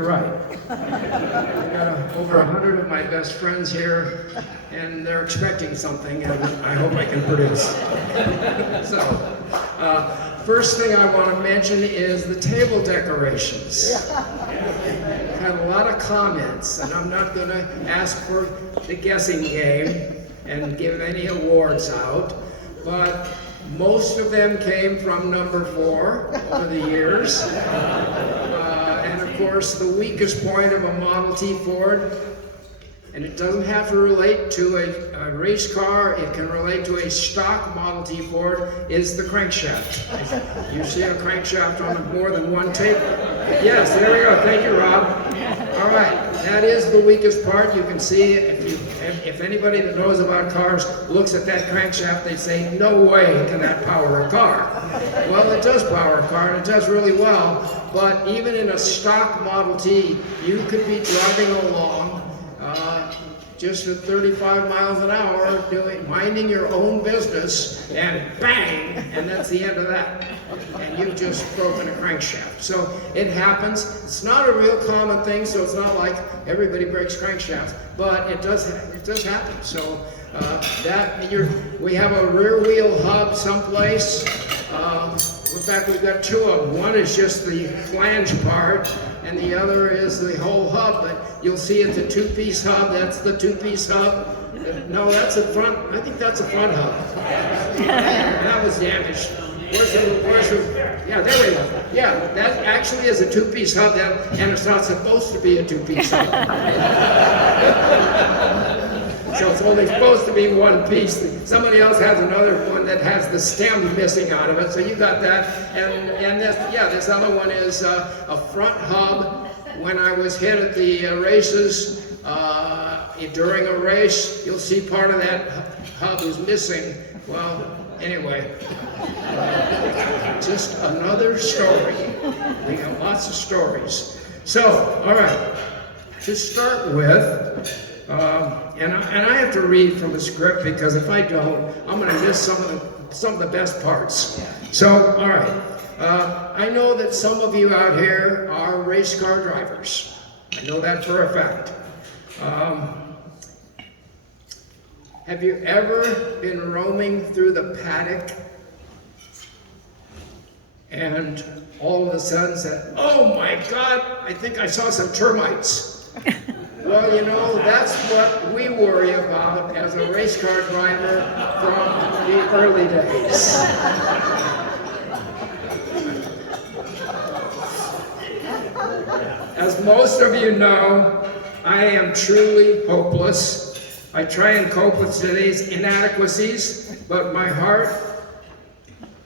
Right. I've got over 100 of my best friends here, and they're expecting something, and I hope I can produce. So, first thing I want to mention is the table decorations. I've had a lot of comments, and I'm not going to ask for the guessing game and give any awards out, but most of them came from number 4 over the years. And of course, the weakest point of a Model T Ford, and it doesn't have to relate to a race car, it can relate to a stock Model T Ford, is the crankshaft. You see a crankshaft on more than one table. Yes, there we go. Thank you, Rob. All right, that is the weakest part. You can see if anybody that knows about cars looks at that crankshaft, they say, no way can that power a car. Well, it does power a car, and it does really well, but even in a stock Model T, you could be driving along just at 35 miles an hour, minding your own business, and bang, and that's the end of that. And you've just broken a crankshaft. So it happens. It's not a real common thing, so it's not like everybody breaks crankshafts, but it does happen. So we have a rear wheel hub someplace. In fact, we've got 2 of them. One is just the flange part, and the other is the whole hub, but you'll see it's a 2-piece hub. That's the 2-piece hub. No, that's a front, I think that's a front hub. That was damaged. Yeah, there we go. Yeah, that actually is a 2-piece hub, and it's not supposed to be a 2-piece hub. So it's only supposed to be 1 piece. Somebody else has another one that has the stem missing out of it, so you got that. And this other one is a front hub. When I was hit at the races, during a race, you'll see part of that hub is missing. Well, anyway, just another story. We got lots of stories. So, all right, to start with, and I have to read from the script because if I don't, I'm going to miss some of the best parts. So, all right, I know that some of you out here are race car drivers. I know that for a fact. Have you ever been roaming through the paddock and all of a sudden said, "Oh my God, I think I saw some termites"? Well, you know, that's what we worry about as a race car driver from the early days. As most of you know, I am truly hopeless. I try and cope with today's inadequacies, but my heart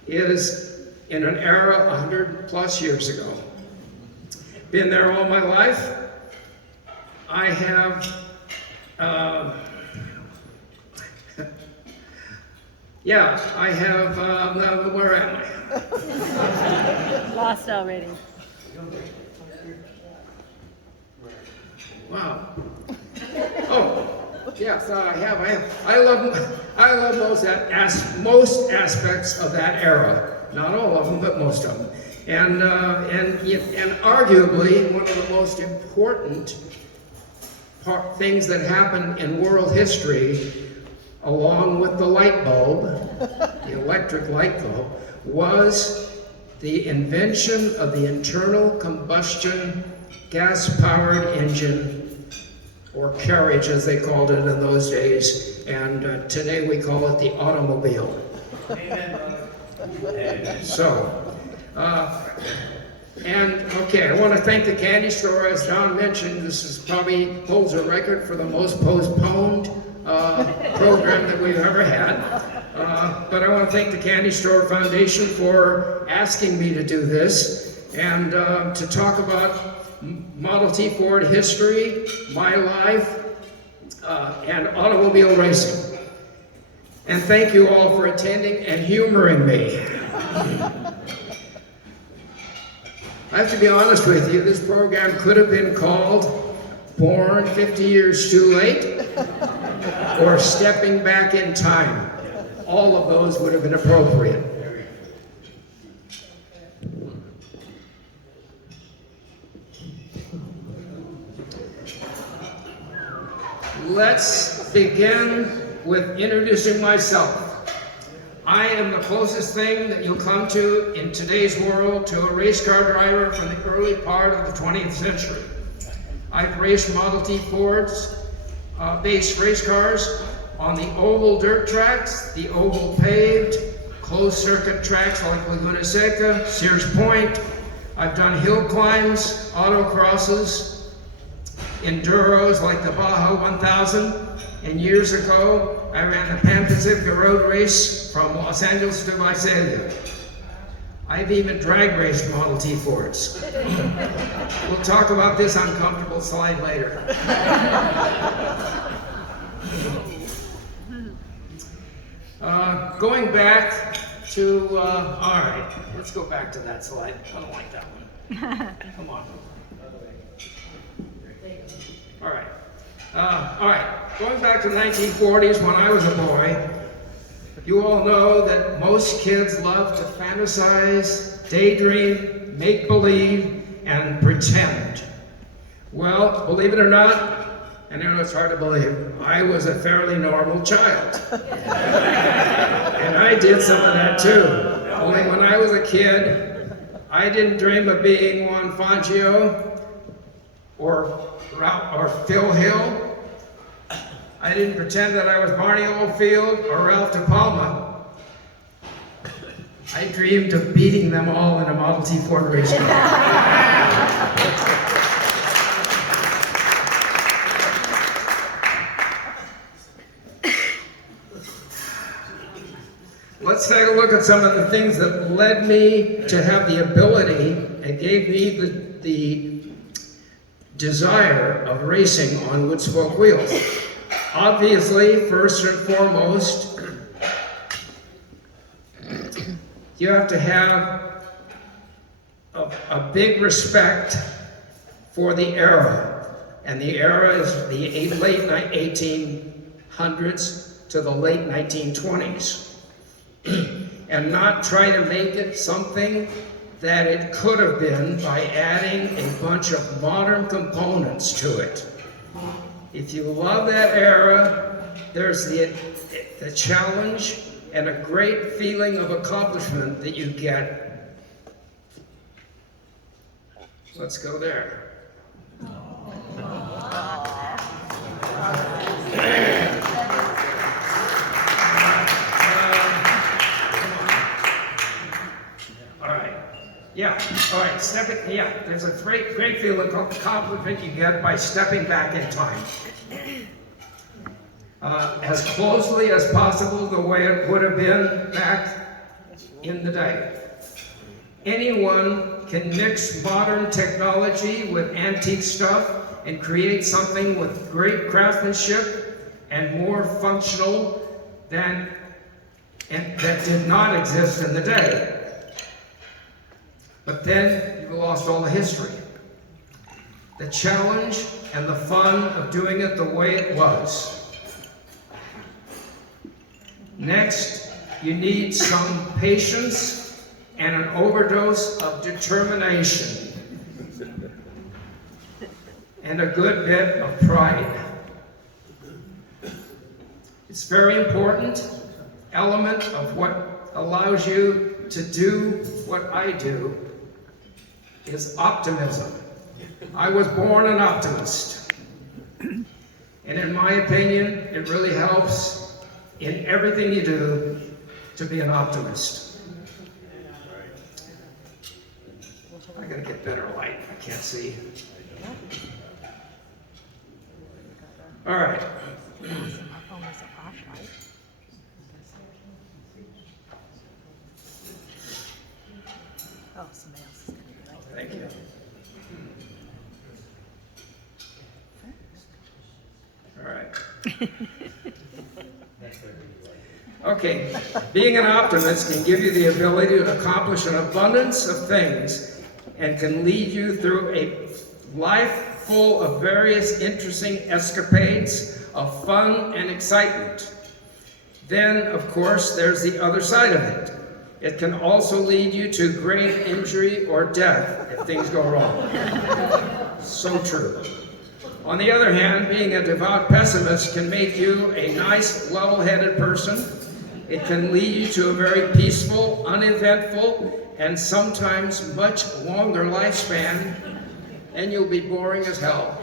is in an era 100 plus years ago. Been there all my life. I have, where am I? Lost already. Wow. Oh, yes, I have. I love most aspects of that era. Not all of them, but most of them. And arguably one of the most important things that happened in world history, along with the light bulb, the electric light bulb, was the invention of the internal combustion gas-powered engine, or carriage as they called it in those days, and today we call it the automobile. So, okay, I want to thank the candy store. As Don mentioned, this probably holds a record for the most postponed program that we've ever had. But I want to thank the Candy Store Foundation for asking me to do this and to talk about Model T Ford history, my life, and automobile racing. And thank you all for attending and humoring me. I have to be honest with you, this program could have been called Born 50 Years Too Late or Stepping Back in Time. All of those would have been appropriate. let's begin with introducing myself. I am the closest thing that you'll come to in today's world to a race car driver from the early part of the 20th century. I've raced Model T Fords, based race cars on the oval dirt tracks, the oval paved, closed circuit tracks like Laguna Seca, Sears Point. I've done hill climbs, autocrosses, enduros like the Baja 1000, and years ago I ran the Pan Pacifica Road Race from Los Angeles to Visalia. I've even drag raced Model T Fords. We'll talk about this uncomfortable slide later. Going back to, all right, let's go back to that slide. I don't like that one. Come on. All right, going back to the 1940s when I was a boy, you all know that most kids love to fantasize, daydream, make believe, and pretend. Well, believe it or not, I know it's hard to believe, I was a fairly normal child. And I did some of that too. Only when I was a kid, I didn't dream of being Juan Fangio or Phil Hill. I didn't pretend that I was Barney Oldfield or Ralph De Palma. I dreamed of beating them all in a Model T Ford race car. Let's take a look at some of the things that led me to have the ability and gave me the desire of racing on wood spoke wheels. Obviously, first and foremost, you have to have a big respect for the era. And the era is the late 1800s to the late 1920s. And not try to make it something that it could have been by adding a bunch of modern components to it. If you love that era, there's the challenge and a great feeling of accomplishment that you get. Let's go there. All right, there's a great feeling of accomplishment you get by stepping back in time. As closely as possible the way it would have been back in the day. Anyone can mix modern technology with antique stuff and create something with great craftsmanship and more functional that did not exist in the day. But then you've lost all the history. The challenge and the fun of doing it the way it was. Next, you need some patience and an overdose of determination. And a good bit of pride. It's very important element of what allows you to do what I do is optimism. I was born an optimist. And in my opinion, it really helps in everything you do to be an optimist. I gotta get better light, I can't see. All right. Thank you. All right. Okay, being an optimist can give you the ability to accomplish an abundance of things and can lead you through a life full of various interesting escapades of fun and excitement. Then, of course, there's the other side of it. It can also lead you to grave injury or death if things go wrong. So true. On the other hand, being a devout pessimist can make you a nice, level-headed person. It can lead you to a very peaceful, uneventful, and sometimes much longer lifespan, and you'll be boring as hell.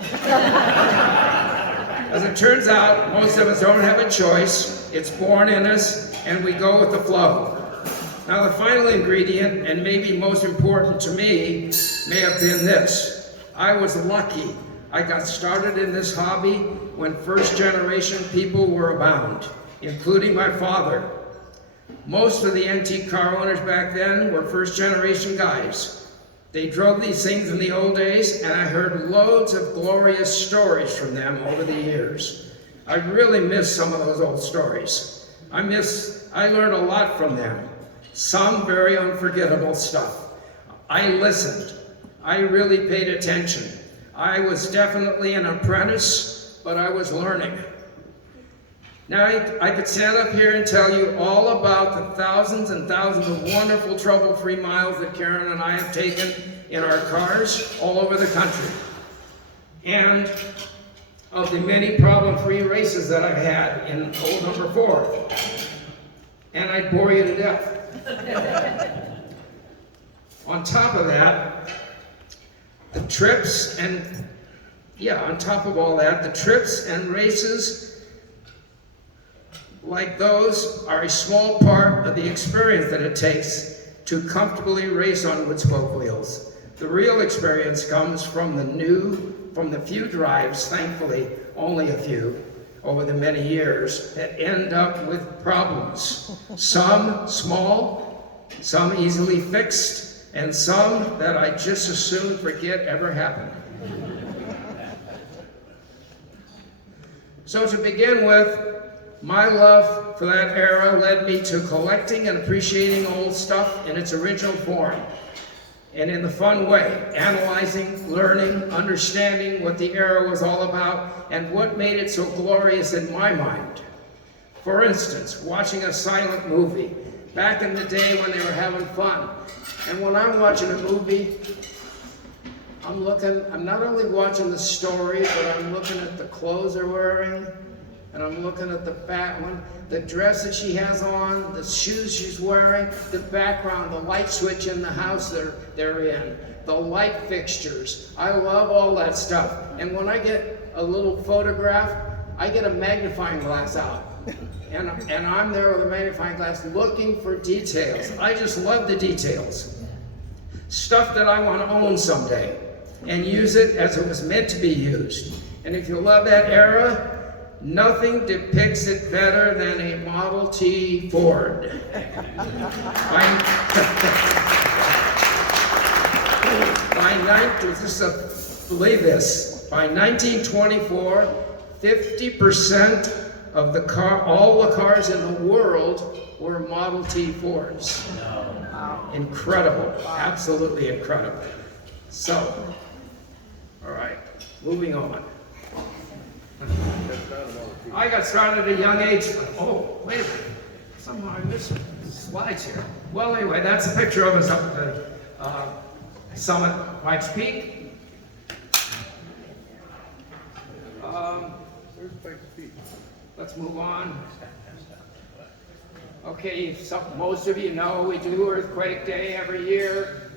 As it turns out, most of us don't have a choice. It's born in us, and we go with the flow. Now, the final ingredient, and maybe most important to me, may have been this. I was lucky. I got started in this hobby when first-generation people were abound, including my father. Most of the antique car owners back then were first-generation guys. They drove these things in the old days, and I heard loads of glorious stories from them over the years. I really miss some of those old stories. I learned a lot from them. Some very unforgettable stuff. I listened. I really paid attention. I was definitely an apprentice, but I was learning. Now, I could stand up here and tell you all about the thousands and thousands of wonderful trouble-free miles that Karen and I have taken in our cars all over the country, and of the many problem-free races that I've had in old number 4. And I'd bore you to death. On top of that, the trips and, on top of all that, the trips and races like those are a small part of the experience that it takes to comfortably race on wood spoke wheels. The real experience comes from the few drives, thankfully only a few, over the many years, that end up with problems. Some small, some easily fixed, and some that I just as soon forget ever happened. So to begin with, my love for that era led me to collecting and appreciating old stuff in its original form, and in the fun way, analyzing, learning, understanding what the era was all about and what made it so glorious in my mind. For instance, watching a silent movie, back in the day when they were having fun. And when I'm watching a movie, I'm not only watching the story, but I'm looking at the clothes they're wearing, and I'm looking at the back one, the dress that she has on, the shoes she's wearing, the background, the light switch in the house they're in, the light fixtures. I love all that stuff. And when I get a little photograph, I get a magnifying glass out. And I'm there with a magnifying glass looking for details. I just love the details. Stuff that I want to own someday and use it as it was meant to be used. And if you love that era, nothing depicts it better than a Model T Ford. Believe this, by 1924, 50% of all the cars in the world were Model T Fords. Wow. Incredible, absolutely incredible. So, all right, moving on. I got started at a young age. Oh, wait a minute. Somehow I missed slides here. Well, anyway, that's a picture of us up at the summit, Pikes Peak. Where's Pikes Peak? Let's move on. Okay, most of you know we do Earthquake Day every year.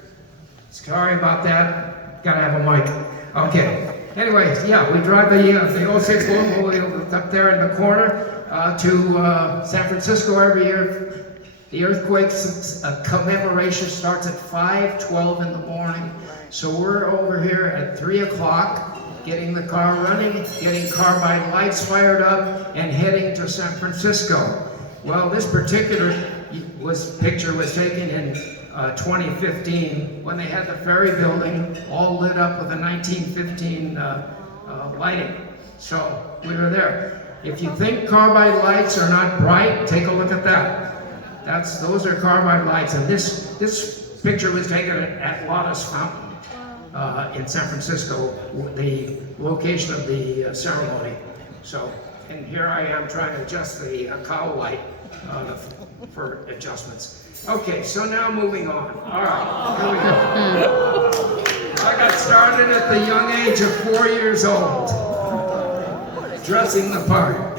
Sorry about that. Gotta have a mic. Okay. Anyways, we drive the 06 Oldsmobile up there in the corner to San Francisco every year. The earthquake's commemoration starts at 5:12 in the morning. So we're over here at 3 o'clock, getting the car running, getting carbide lights fired up, and heading to San Francisco. Well, this particular picture was taken in 2015 when they had the ferry building all lit up with the 1915 lighting. So we were there. If you think carbide lights are not bright, take a look at that. Those are carbide lights, and this picture was taken at Lotus Fountain in San Francisco, the location of the ceremony. So, and here I am trying to adjust the cowl light for adjustments. Okay, so now moving on. All right, here we go. I got started at the young age of 4 years old. dressing the part.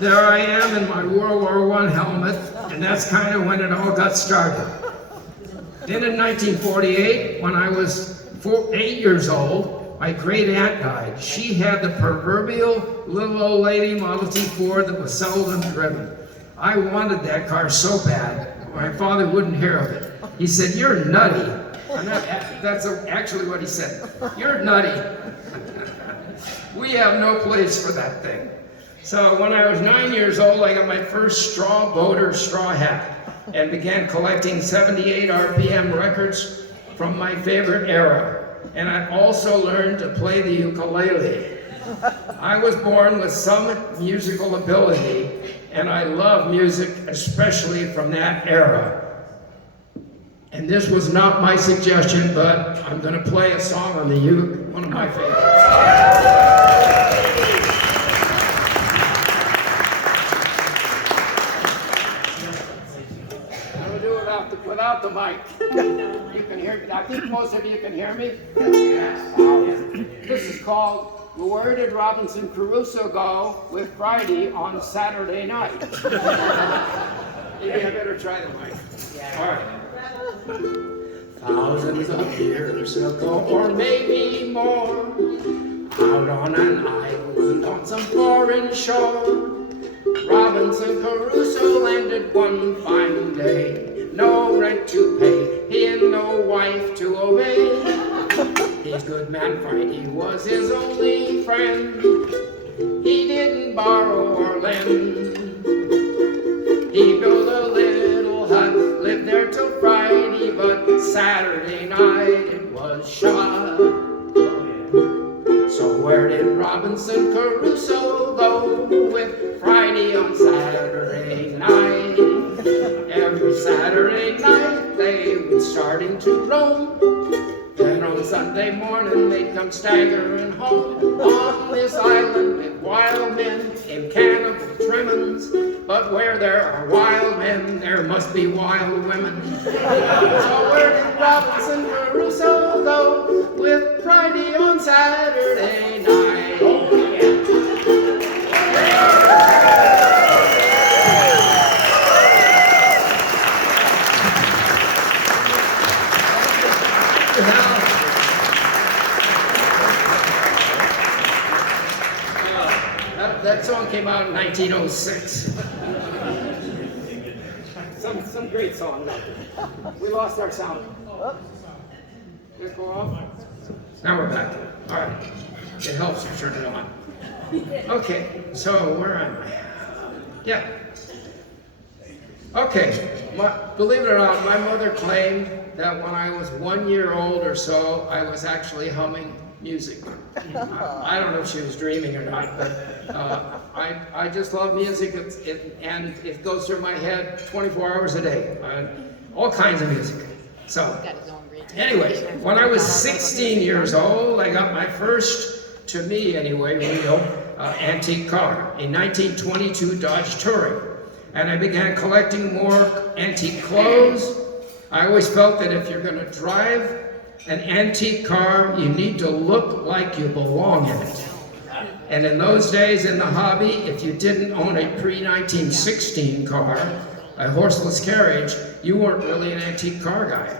There I am in my World War I helmet, and that's kind of when it all got started. Then in 1948, when I was 8 years old, my great aunt died. She had the proverbial little old lady Model T Ford that was seldom driven. I wanted that car so bad. My father wouldn't hear of it. He said, "You're nutty." That's actually what he said. "You're nutty." We have no place for that thing. So when I was 9 years old, I got my first straw boater straw hat and began collecting 78 RPM records from my favorite era. And I also learned to play the ukulele. I was born with some musical ability, and I love music, especially from that era. And this was not my suggestion, but I'm going to play a song on the uke, one of my favorites. Without the mic. You can hear, I think most of you can hear me. This is called "Where Did Robinson Crusoe Go with Friday on Saturday Night?" Maybe I better try the mic. All right. Thousands of years ago, or maybe more, out on an island on some foreign shore, Robinson Crusoe landed one fine day. No rent to pay, he and no wife to obey. His good man Friday was his only friend. He didn't borrow or lend. He built a little hut, lived there till Friday, but Saturday night it was shut. So where did Robinson Crusoe go with Friday on Saturday night? Every Saturday night they would starting to roam. Then on Sunday morning they'd come staggering home. On this island live wild men in cannibal trimmings, but where there are wild men, there must be wild women. So where did Robinson Crusoe go with Friday on Saturday night? Oh, yeah. That song came out in 1906. Some great songs out there. We lost our sound. Did it go off? Now we're back. All right. It helps to turn it on. Okay, so where am I? Yeah. Okay. Believe it or not, my mother claimed that when I was 1 year old or so, I was actually humming music. I don't know if she was dreaming or not, but I just love music, and it goes through my head 24 hours a day. All kinds of music. So, anyway, when I was 16 years old, I got my first, to me anyway, real antique car, a 1922 Dodge Touring. And I began collecting more antique clothes. I always felt that if you're going to drive an antique car, you need to look like you belong in it. And in those days in the hobby, if you didn't own a pre-1916 car, a horseless carriage, you weren't really an antique car guy.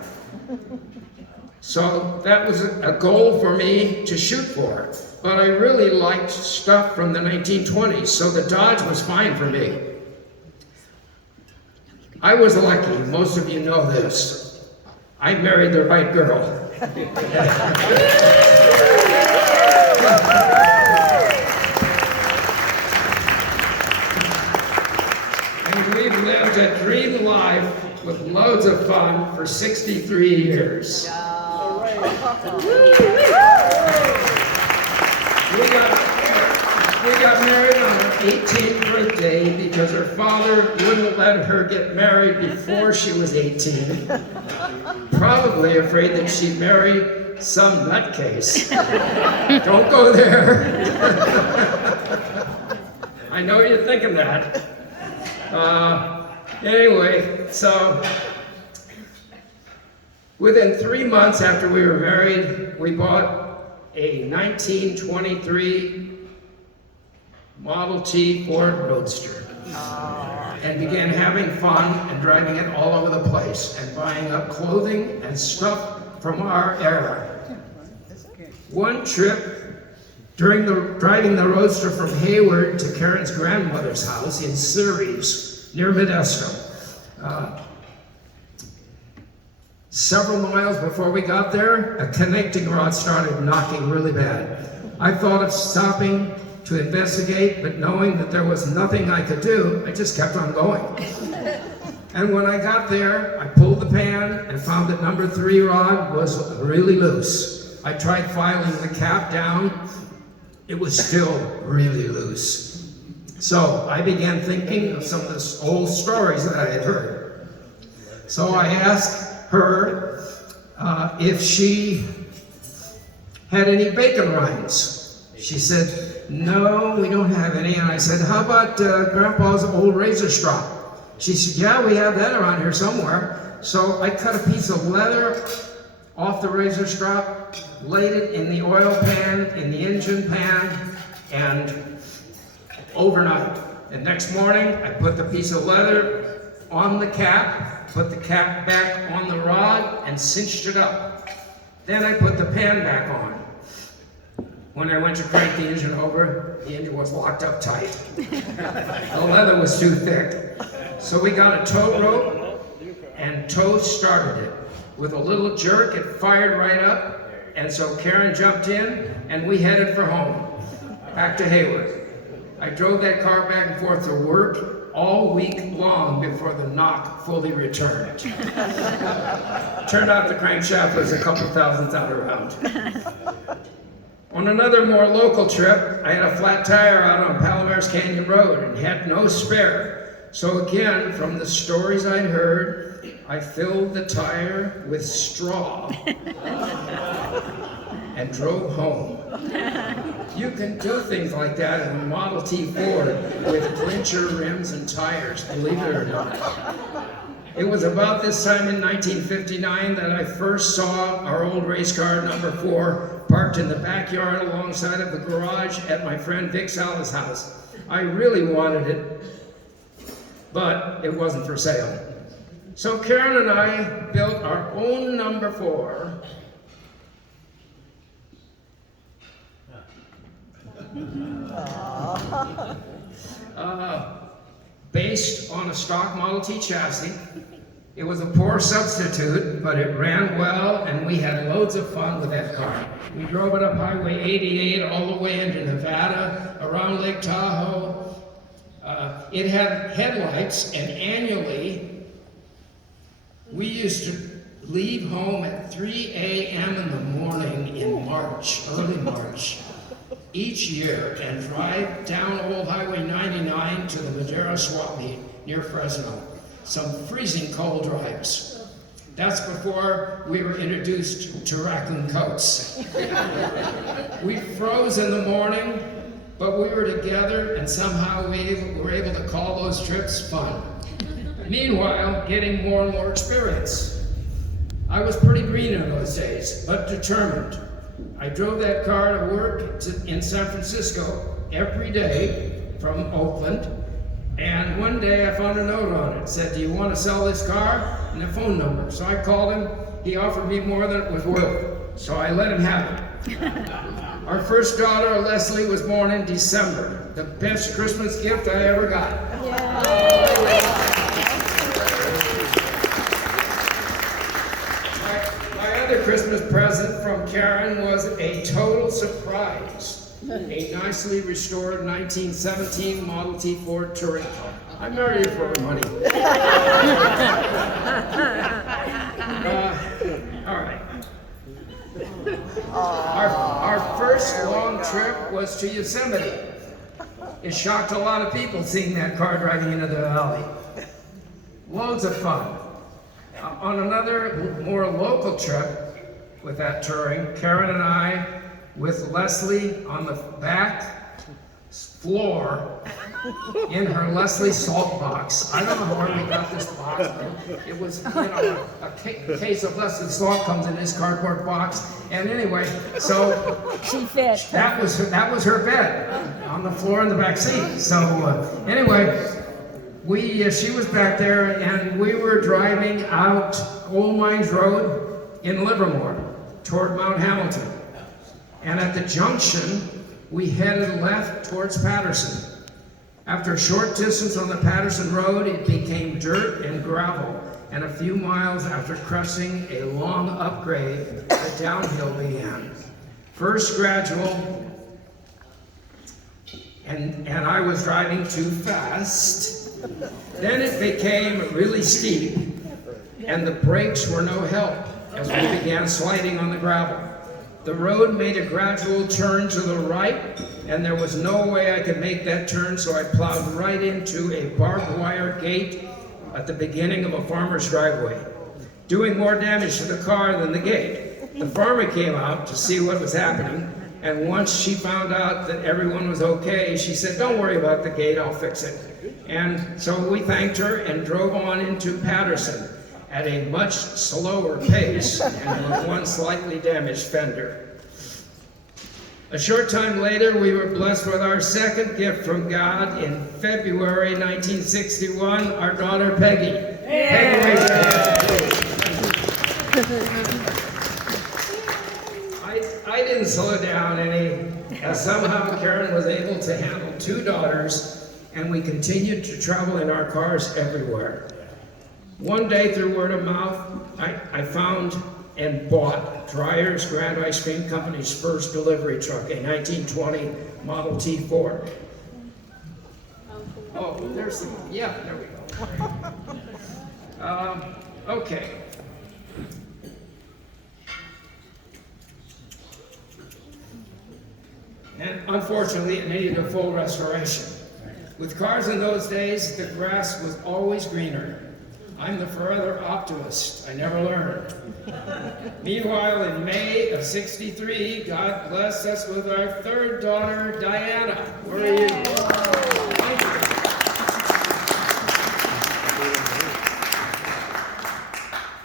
So that was a goal for me to shoot for. But I really liked stuff from the 1920s, so the Dodge was fine for me. I was lucky, most of you know this. I married the right girl. And we've lived a dream life with loads of fun for 63 years. We got married on her 18th birthday because her father wouldn't let her get married before she was 18. Probably afraid that she'd marry some nutcase. Don't go there. I know you're thinking that. Anyway, so within 3 months after we were married, we bought a 1923 Model T Ford Roadster and began having fun and driving it all over the place and buying up clothing and stuff from our era. One trip, driving the Roadster from Hayward to Karen's grandmother's house in Ceres, near Modesto. Several miles before we got there, a connecting rod started knocking really bad. I thought of stopping to investigate, but knowing that there was nothing I could do, I just kept on going. And when I got there, I pulled the pan and found that number 3 rod was really loose. I tried filing the cap down. It was still really loose. So I began thinking of some of the old stories that I had heard. So I asked her if she had any bacon rinds. She said, no, we don't have any. And I said, how about Grandpa's old razor strop? She said, yeah, we have that around here somewhere. So I cut a piece of leather off the razor strap, laid it in the oil pan, in the engine pan, and overnight. The next morning, I put the piece of leather on the cap, put the cap back on the rod, and cinched it up. Then I put the pan back on. When I went to crank the engine over, the engine was locked up tight. The leather was too thick. So we got a tow rope and tow started it. With a little jerk, it fired right up, and so Karen jumped in, and we headed for home, back to Hayward. I drove that car back and forth to work all week long before the knock fully returned. Turned out the crankshaft was a couple thousandths out around. On another more local trip, I had a flat tire out on Palomares Canyon Road and had no spare. So again, from the stories I'd heard, I filled the tire with straw and drove home. You can do things like that in a Model T Ford with clincher rims and tires, believe it or not. It was about this time in 1959 that I first saw our old race car number 4 parked in the backyard alongside of the garage at my friend Vic Sala's house. I really wanted it, but it wasn't for sale. So Karen and I built our own number 4. Based on a stock Model T chassis. It was a poor substitute, but it ran well, and we had loads of fun with that car. We drove it up Highway 88 all the way into Nevada, around Lake Tahoe. It had headlights, and annually, we used to leave home at 3 a.m. in the morning in March, early March, each year, and drive down Old Highway 99 to the Madera Swap Meet near Fresno. Some freezing cold drives. That's before we were introduced to raccoon coats. We froze in the morning, but we were together, and somehow we were able to call those trips fun. Meanwhile, getting more and more experience. I was pretty green in those days, but determined. I drove that car to work in San Francisco every day from Oakland, and one day I found a note on it. It said, do you want to sell this car? And a phone number. So I called him. He offered me more than it was worth, so I let him have it. Our first daughter, Leslie, was born in December. The best Christmas gift I ever got. My other Christmas present from Karen was a total surprise. A nicely restored 1917 Model T Ford Touring car. I married her for her money. All right. Our first long trip was to Yosemite. It shocked a lot of people seeing that car driving into the valley. Loads of fun. On another more local trip with that touring, Karen and I, with Leslie on the back floor in her Leslie salt box. I don't know where we got this box, but it was, a case of Leslie salt comes in this cardboard box. And anyway, so She fit. that was her bed on the floor in the back seat. So anyway, she was back there, and we were driving out Old Mines Road in Livermore toward Mount Hamilton. And at the junction, we headed left towards Patterson. After a short distance on the Patterson Road, it became dirt and gravel. And a few miles after crossing a long upgrade, the downhill began. First gradual, and I was driving too fast. Then it became really steep, and the brakes were no help as we began sliding on the gravel. The road made a gradual turn to the right, and there was no way I could make that turn, so I plowed right into a barbed wire gate at the beginning of a farmer's driveway, doing more damage to the car than the gate. The farmer came out to see what was happening, and once she found out that everyone was okay, she said, "Don't worry about the gate, I'll fix it." And so we thanked her and drove on into Patterson at a much slower pace and with one slightly damaged fender. A short time later, we were blessed with our second gift from God in February 1961, our daughter Peggy. Peggy, raise your hand. I didn't slow down any, as somehow Karen was able to handle two daughters, and we continued to travel in our cars everywhere. One day, through word of mouth, I found and bought Dreyer's Grand Ice Cream Company's first delivery truck, a 1920 Model T Ford. Oh, there's the, yeah, there we go. Okay. And unfortunately, it needed a full restoration. With cars in those days, the grass was always greener. I'm the forever optimist. I never learned. Meanwhile, in May of '63, God blessed us with our third daughter, Diana. Where are you? Thank you.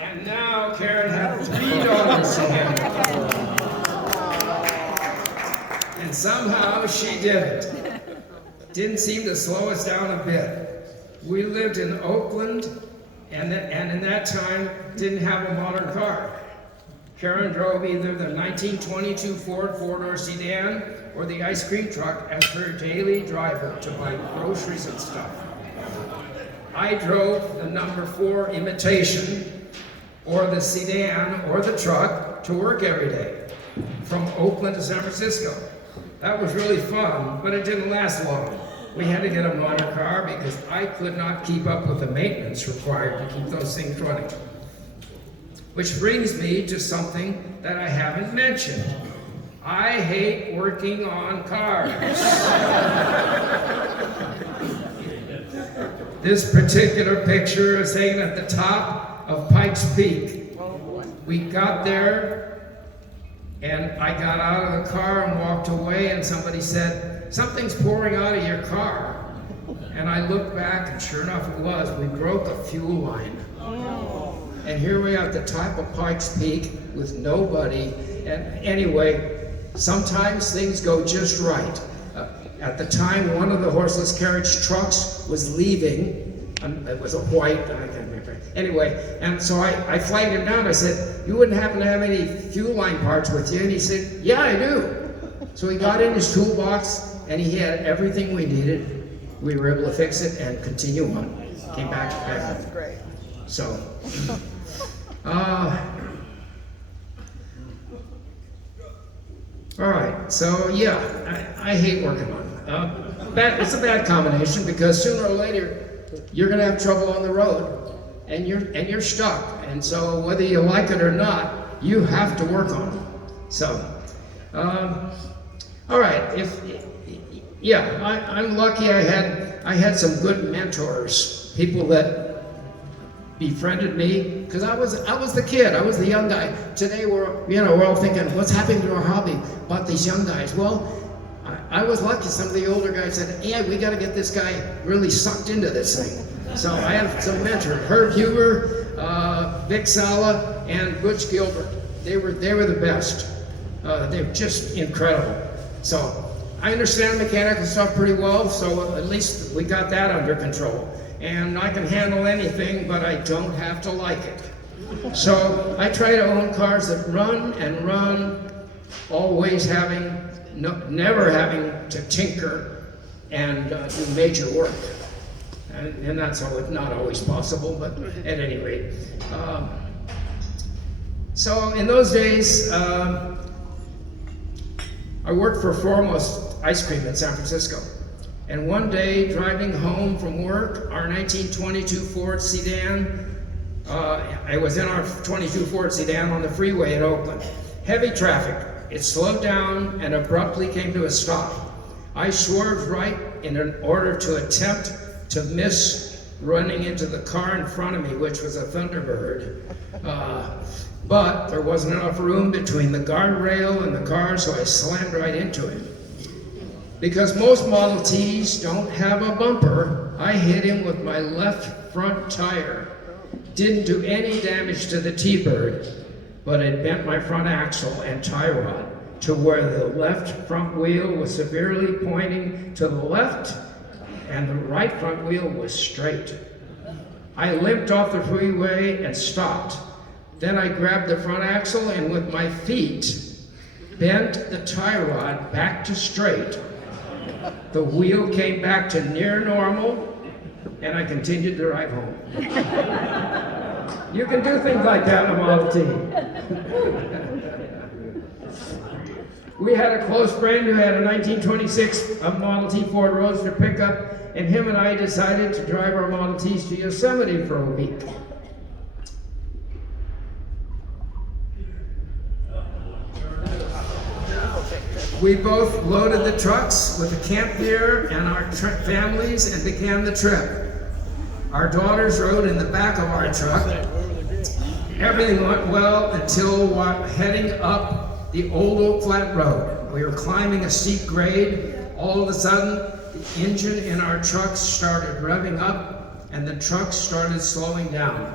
And now Karen had three daughters to handle. And somehow she did it. Didn't seem to slow us down a bit. We lived in Oakland, and in that time didn't have a modern car. Karen drove either the 1922 Ford four-door sedan or the ice cream truck as her daily driver to buy groceries and stuff. I drove the number 4 Imitation or the sedan or the truck to work every day from Oakland to San Francisco. That was really fun, but it didn't last long. We had to get a modern car because I could not keep up with the maintenance required to keep those things running. Which brings me to something that I haven't mentioned. I hate working on cars. This particular picture is taken at the top of Pikes Peak. We got there, and I got out of the car and walked away, and somebody said, "Something's pouring out of your car." And I looked back, and sure enough it was. We broke a fuel line. And here we are at the top of Pikes Peak with nobody. And anyway, sometimes things go just right. At the time, one of the horseless carriage trucks was leaving. It was a white, I can't remember. Anyway, and so I flagged him down. I said, "You wouldn't happen to have any fuel line parts with you?" And he said, "Yeah, I do." So he got in his toolbox, and he had everything we needed. We were able to fix it and continue on. Came back. That's great. So, all right. So yeah, I hate working on it. It's a bad combination because sooner or later you're going to have trouble on the road, and you're stuck. And so whether you like it or not, you have to work on it. So, all right. I'm lucky. I had some good mentors, people that befriended me, because I was the kid, I was the young guy. Today we're all thinking, what's happening to our hobby about these young guys? Well, I was lucky. Some of the older guys said, "Yeah, we got to get this guy really sucked into this thing." So I had some mentors: Herb Huber, Vic Sala, and Butch Gilbert. They were the best. They're just incredible. So I understand mechanical stuff pretty well. So at least we got that under control. And I can handle anything, but I don't have to like it. So I try to own cars that run and run, always never having to tinker and do major work. And that's not always possible, but at any rate. So in those days, I worked for Foremost Ice Cream in San Francisco. And one day, driving home from work, our 1922 Ford sedan, I was in our 22 Ford sedan on the freeway in Oakland. Heavy traffic. It slowed down and abruptly came to a stop. I swerved right in order to attempt to miss running into the car in front of me, which was a Thunderbird. But there wasn't enough room between the guardrail and the car, so I slammed right into it. Because most Model Ts don't have a bumper, I hit him with my left front tire. Didn't do any damage to the T-Bird, but it bent my front axle and tie rod to where the left front wheel was severely pointing to the left and the right front wheel was straight. I limped off the freeway and stopped. Then I grabbed the front axle and with my feet bent the tie rod back to straight. The wheel came back to near normal and I continued to drive home. You can do things like that in a Model T. We had a close friend who had a 1926 Model T Ford Roadster pickup, and him and I decided to drive our Model Ts to Yosemite for a week. We both loaded the trucks with the camp gear and our families and began the trip. Our daughters rode in the back of our truck. Everything went well until heading up the Old Oak Flat Road. We were climbing a steep grade. All of a sudden, the engine in our truck started revving up and the truck started slowing down.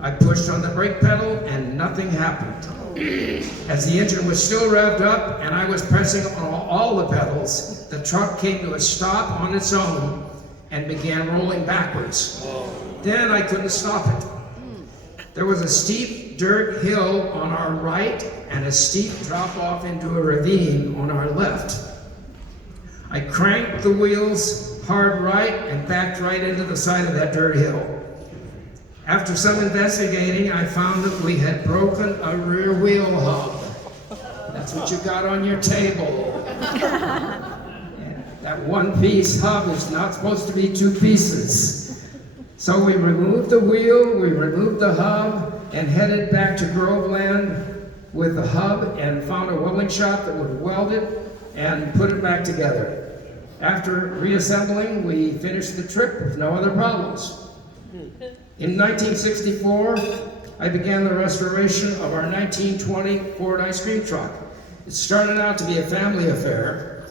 I pushed on the brake pedal and nothing happened. As the engine was still revved up and I was pressing on all the pedals, the truck came to a stop on its own and began rolling backwards. Then I couldn't stop it. There was a steep dirt hill on our right and a steep drop off into a ravine on our left. I cranked the wheels hard right and backed right into the side of that dirt hill. After some investigating, I found that we had broken a rear wheel hub. That's what you got on your table. That one-piece hub is not supposed to be two pieces. So we removed the wheel, we removed the hub, and headed back to Groveland with the hub and found a welding shop that would weld it and put it back together. After reassembling, we finished the trip with no other problems. In 1964, I began the restoration of our 1920 Ford ice cream truck. It started out to be a family affair.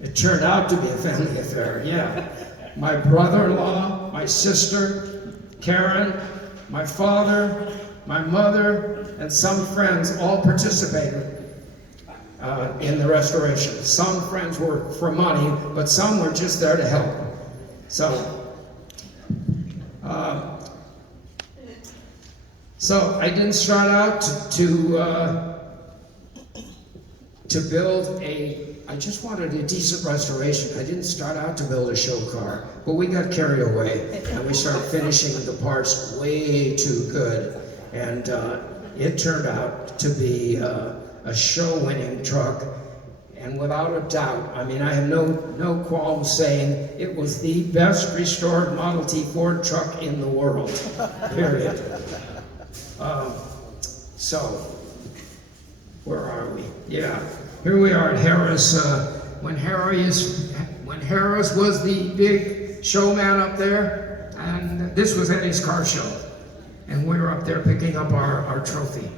It turned out to be a family affair, yeah. My brother-in-law, my sister, Karen, my father, my mother, and some friends all participated in the restoration. Some friends were for money, but some were just there to help. So I didn't start out to build I just wanted a decent restoration. I didn't start out to build a show car, but we got carried away and we started finishing the parts way too good. And it turned out to be a show-winning truck. And without a doubt, I mean, I have no qualms saying it was the best restored Model T Ford truck in the world, period. So, where are we? Yeah, here we are at Harrah's. When Harrah's was the big showman up there, and this was Eddie's car show. And we were up there picking up our trophy.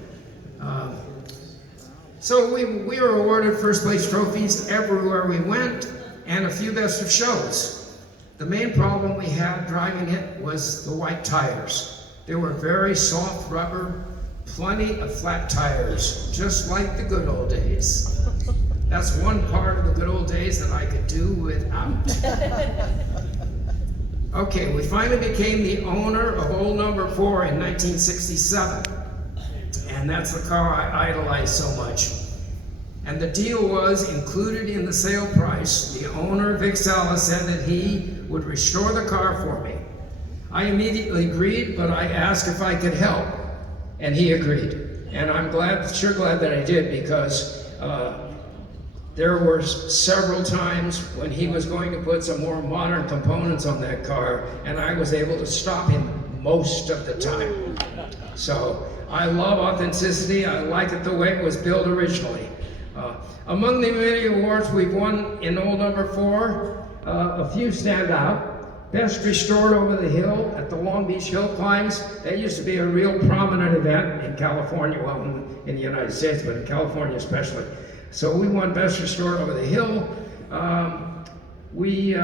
So we were awarded first place trophies everywhere we went, and a few best of shows. The main problem we had driving it was the white tires. They were very soft rubber, plenty of flat tires, just like the good old days. That's one part of the good old days that I could do without. Okay, we finally became the owner of Old Number 4 in 1967. And that's the car I idolize so much. And the deal was included in the sale price. The owner, Vic Sala, said that he would restore the car for me. I immediately agreed, but I asked if I could help, and he agreed. And I'm sure glad that I did, because there were several times when he was going to put some more modern components on that car, and I was able to stop him most of the time. So I love authenticity. I like it the way it was built originally. Among the many awards we've won in Old Number 4, a few stand out. Best Restored Over the Hill at the Long Beach Hill Climbs. That used to be a real prominent event in California, well, in the United States, but in California especially. So we won Best Restored Over the Hill. We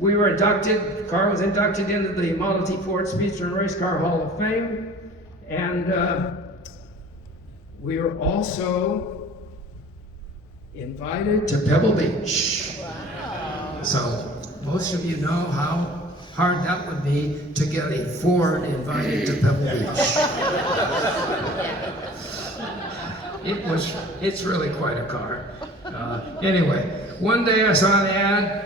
were inducted, the car was inducted into the Model T Ford Speedster and Race Car Hall of Fame. And we were also invited to Pebble Beach. Wow. So most of you know how hard that would be to get a Ford invited to Pebble Beach. It's really quite a car. Anyway, one day I saw an ad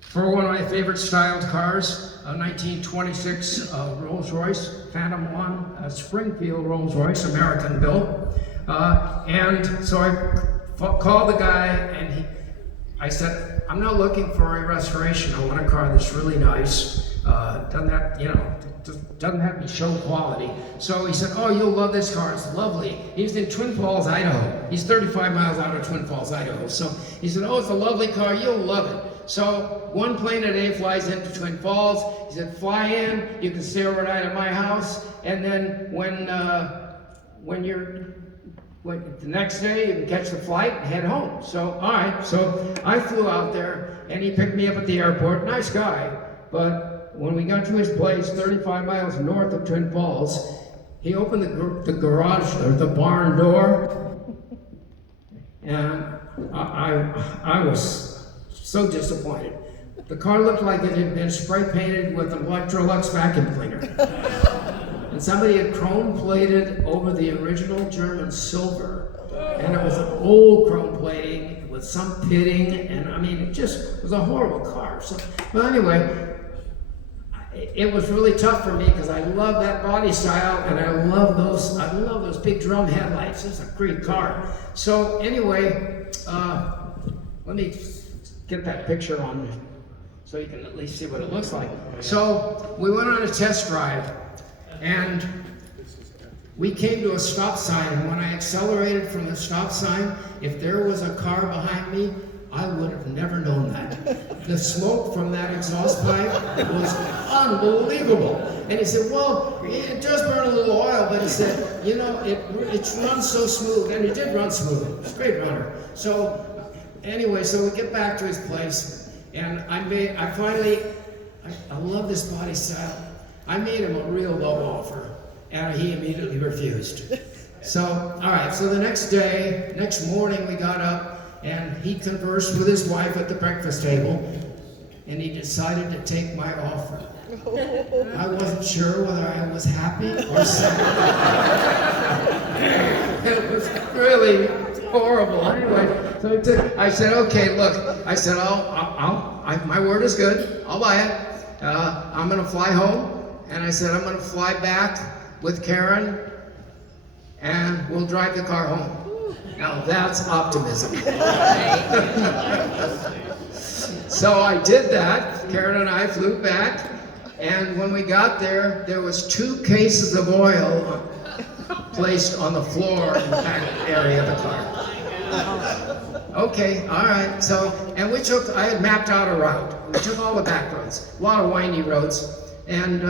for one of my favorite styled cars, a 1926 Rolls-Royce Phantom One, a Springfield Rolls-Royce, American built. And so I called the guy, and I said, I'm not looking for a restoration. I want a car that's really nice. Doesn't have, doesn't have any show quality. So he said, oh, you'll love this car, it's lovely. He's in Twin Falls, Idaho. He's 35 miles out of Twin Falls, Idaho. So he said, oh, it's a lovely car, you'll love it. So one plane a day flies into Twin Falls. He said, fly in, you can stay overnight at my house, and then when the next day you can catch the flight and head home. So, all right, so I flew out there, and he picked me up at the airport. Nice guy, but when we got to his place, 35 miles north of Twin Falls, he opened the garage, or the barn door, and I was so disappointed. The car looked like it had been spray painted with an Electrolux vacuum cleaner. And somebody had chrome plated over the original German silver. And it was an old chrome plating with some pitting, and I mean, it just was a horrible car. So, but anyway, it was really tough for me because I love that body style, and I love those big drum headlights. It's a great car. So anyway, let me get that picture on so you can at least see what it looks like. So we went on a test drive, and we came to a stop sign, and when I accelerated from the stop sign, if there was a car behind me, I would have never known that. The smoke from that exhaust pipe was unbelievable. And he said, well, it does burn a little oil, but he said, it runs so smooth, and it did run smooth. It's a great runner. So anyway, so we get back to his place, and I love this body style. I made him a real low offer, and he immediately refused. So, all right, so the next morning we got up, and he conversed with his wife at the breakfast table, and he decided to take my offer. I wasn't sure whether I was happy or sad. It was really horrible. Anyway, so I said, okay, look, I said, my word is good, I'll buy it. I'm gonna fly home, and I said, I'm gonna fly back with Karen, and we'll drive the car home. Now that's optimism. So I did that. Karen and I flew back, and when we got there, there was 2 cases of oil placed on the floor in the back area of the car. Okay, all right. So, and I had mapped out a route. We took all the back roads, a lot of windy roads, and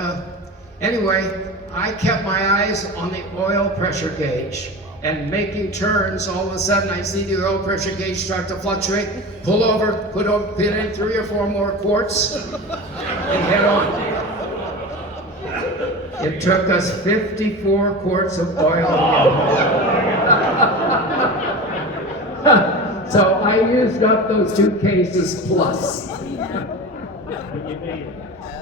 Anyway, I kept my eyes on the oil pressure gauge, and making turns, all of a sudden I see the oil pressure gauge start to fluctuate, pull over, put in 3 or 4 more quarts, and head on. It took us 54 quarts of oil. So I used up those 2 cases plus.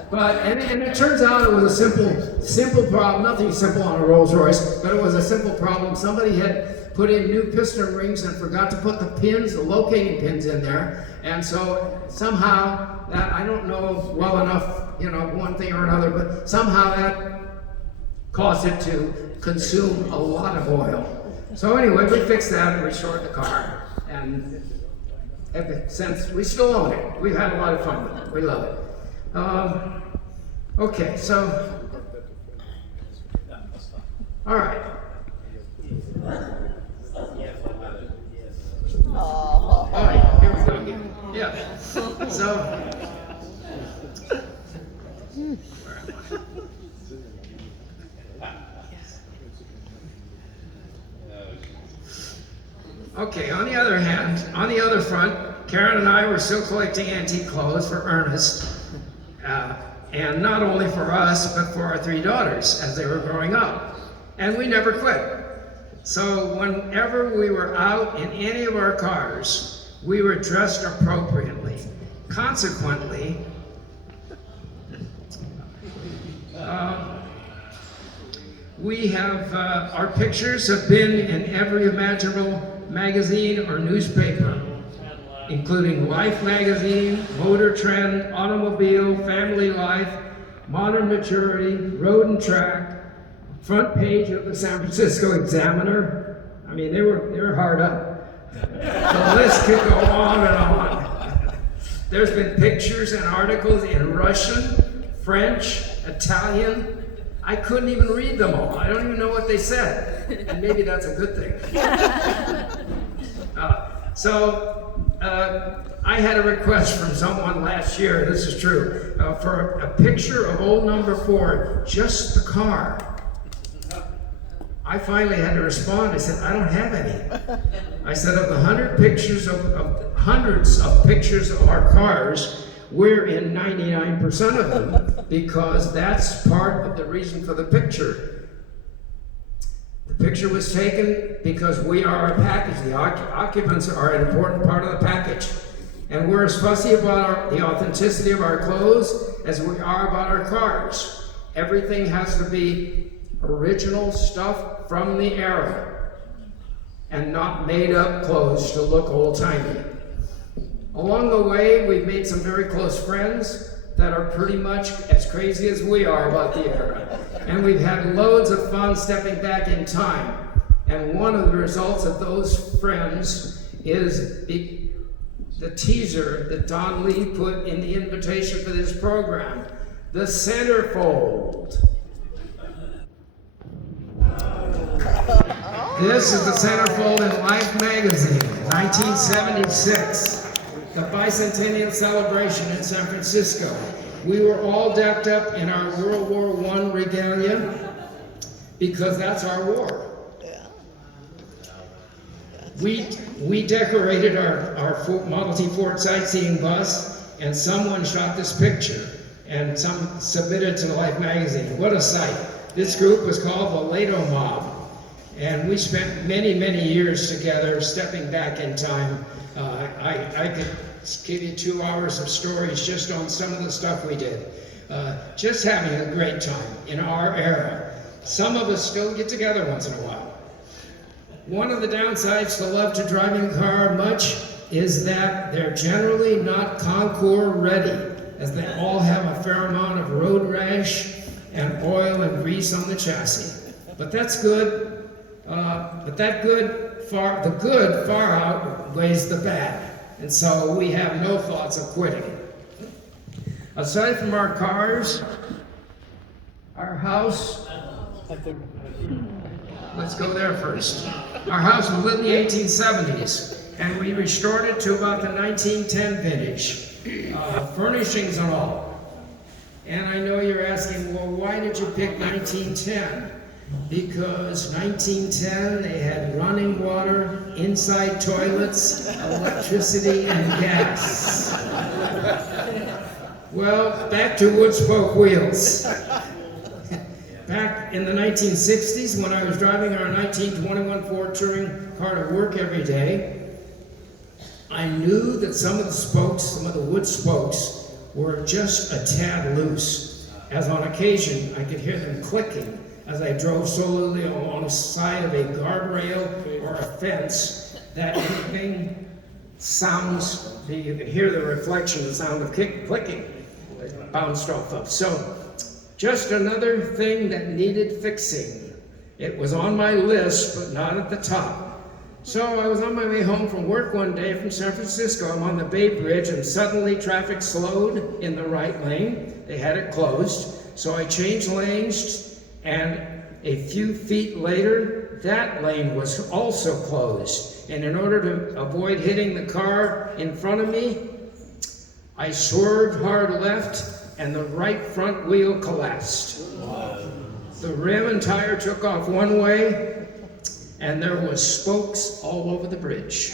But and it turns out it was a simple problem. Nothing simple on a Rolls Royce, but it was a simple problem. Somebody had put in new piston rings and forgot to put the pins, the locating pins, in there, and so somehow that, I don't know well enough, you know, one thing or another, but somehow that caused it to consume a lot of oil. So anyway, we fixed that and restored the car, and since we still own it, we've had a lot of fun with it. We love it. Okay, so, all right. All right, here we go again. Yeah, so, where am I? Okay, on the other hand, on the other front, Karen and I were still collecting antique clothes for Ernest. And not only for us, but for our 3 daughters as they were growing up. And we never quit. So whenever we were out in any of our cars, we were dressed appropriately. Consequently, we have, our pictures have been in every imaginable magazine or newspaper, including Life magazine, Motor Trend, Automobile, Family Life, Modern Maturity, Road and Track, front page of the San Francisco Examiner. I mean, they were hard up. The list could go on and on. There's been pictures and articles in Russian, French, Italian. I couldn't even read them all. I don't even know what they said. And maybe that's a good thing. I had a request from someone last year, this is true, for a picture of old number 4, just the car. I finally had to respond. I said, I don't have any. I said, of the hundreds of pictures of our cars, we're in 99% of them, because that's part of the reason for the picture. The picture was taken because we are a package. The occupants are an important part of the package. And we're as fussy about the authenticity of our clothes as we are about our cars. Everything has to be original stuff from the era and not made up clothes to look old-timey. Along the way, we've made some very close friends that are pretty much as crazy as we are about the era. And we've had loads of fun stepping back in time. And one of the results of those friends is the teaser that Don Lee put in the invitation for this program, the centerfold. This is the centerfold in Life magazine, 1976. The bicentennial celebration in San Francisco. We were all decked up in our World War I regalia because that's our war. We decorated our Model T Ford sightseeing bus, and someone shot this picture and some submitted to Life magazine. What a sight. This group was called the Lato Mob, and we spent many, many years together stepping back in time. I could give you 2 hours of stories just on some of the stuff we did. Just having a great time in our era. Some of us still get together once in a while. One of the downsides to love to driving a car much is that they're generally not Concours ready, as they all have a fair amount of road rash and oil and grease on the chassis. But that's good. The good far outweighs the bad. And so we have no thoughts of quitting. Aside from our cars, our house, let's go there first. Our house was lit in the 1870s, and we restored it to about the 1910 vintage, furnishings and all. And I know you're asking, well, why did you pick 1910? Because 1910, they had running water, inside toilets, electricity, and gas. Well, back to wood spoke wheels. Back in the 1960s, when I was driving our 1921 Ford Touring car to work every day, I knew that some of the spokes, some of the wood spokes, were just a tad loose, as on occasion I could hear them clicking as I drove slowly along the side of a guardrail or a fence. That clicking sounds, you could hear the reflection, the sound of clicking, bounced off of. So, just another thing that needed fixing. It was on my list, but not at the top. So I was on my way home from work one day from San Francisco. I'm on the Bay Bridge, and suddenly traffic slowed in the right lane. They had it closed. So I changed lanes, and a few feet later, that lane was also closed. And in order to avoid hitting the car in front of me, I swerved hard left, and the right front wheel collapsed. The rim and tire took off one way, and there was spokes all over the bridge.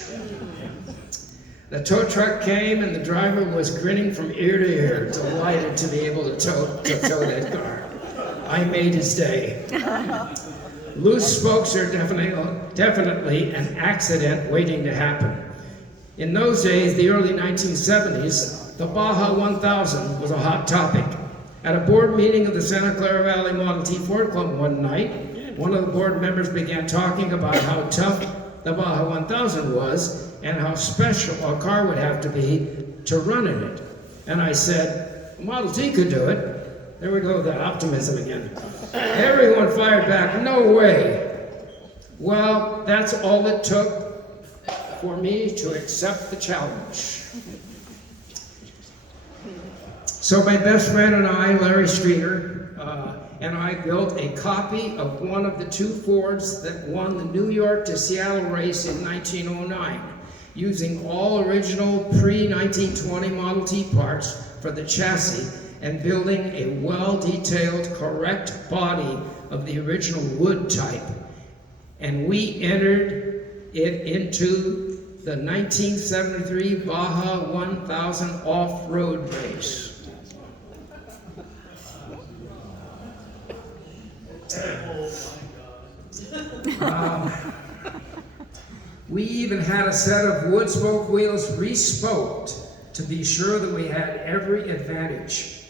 The tow truck came, and the driver was grinning from ear to ear, delighted to be able to tow that car. I made his day. Loose spokes are definitely an accident waiting to happen. In those days, the early 1970s, the Baja 1000 was a hot topic. At a board meeting of the Santa Clara Valley Model T Ford Club one night, one of the board members began talking about how tough the Baja 1000 was and how special a car would have to be to run in it. And I said, Model T could do it. There we go, that optimism again. Everyone fired back, no way. Well, that's all it took for me to accept the challenge. So my best friend and I, Larry Streeter, and I built a copy of one of the two Fords that won the New York to Seattle race in 1909, using all original pre-1920 Model T parts for the chassis and building a well-detailed, correct body of the original wood type. And we entered it into the 1973 Baja 1000 off-road race. We even had a set of wood spoke wheels re-spoked to be sure that we had every advantage.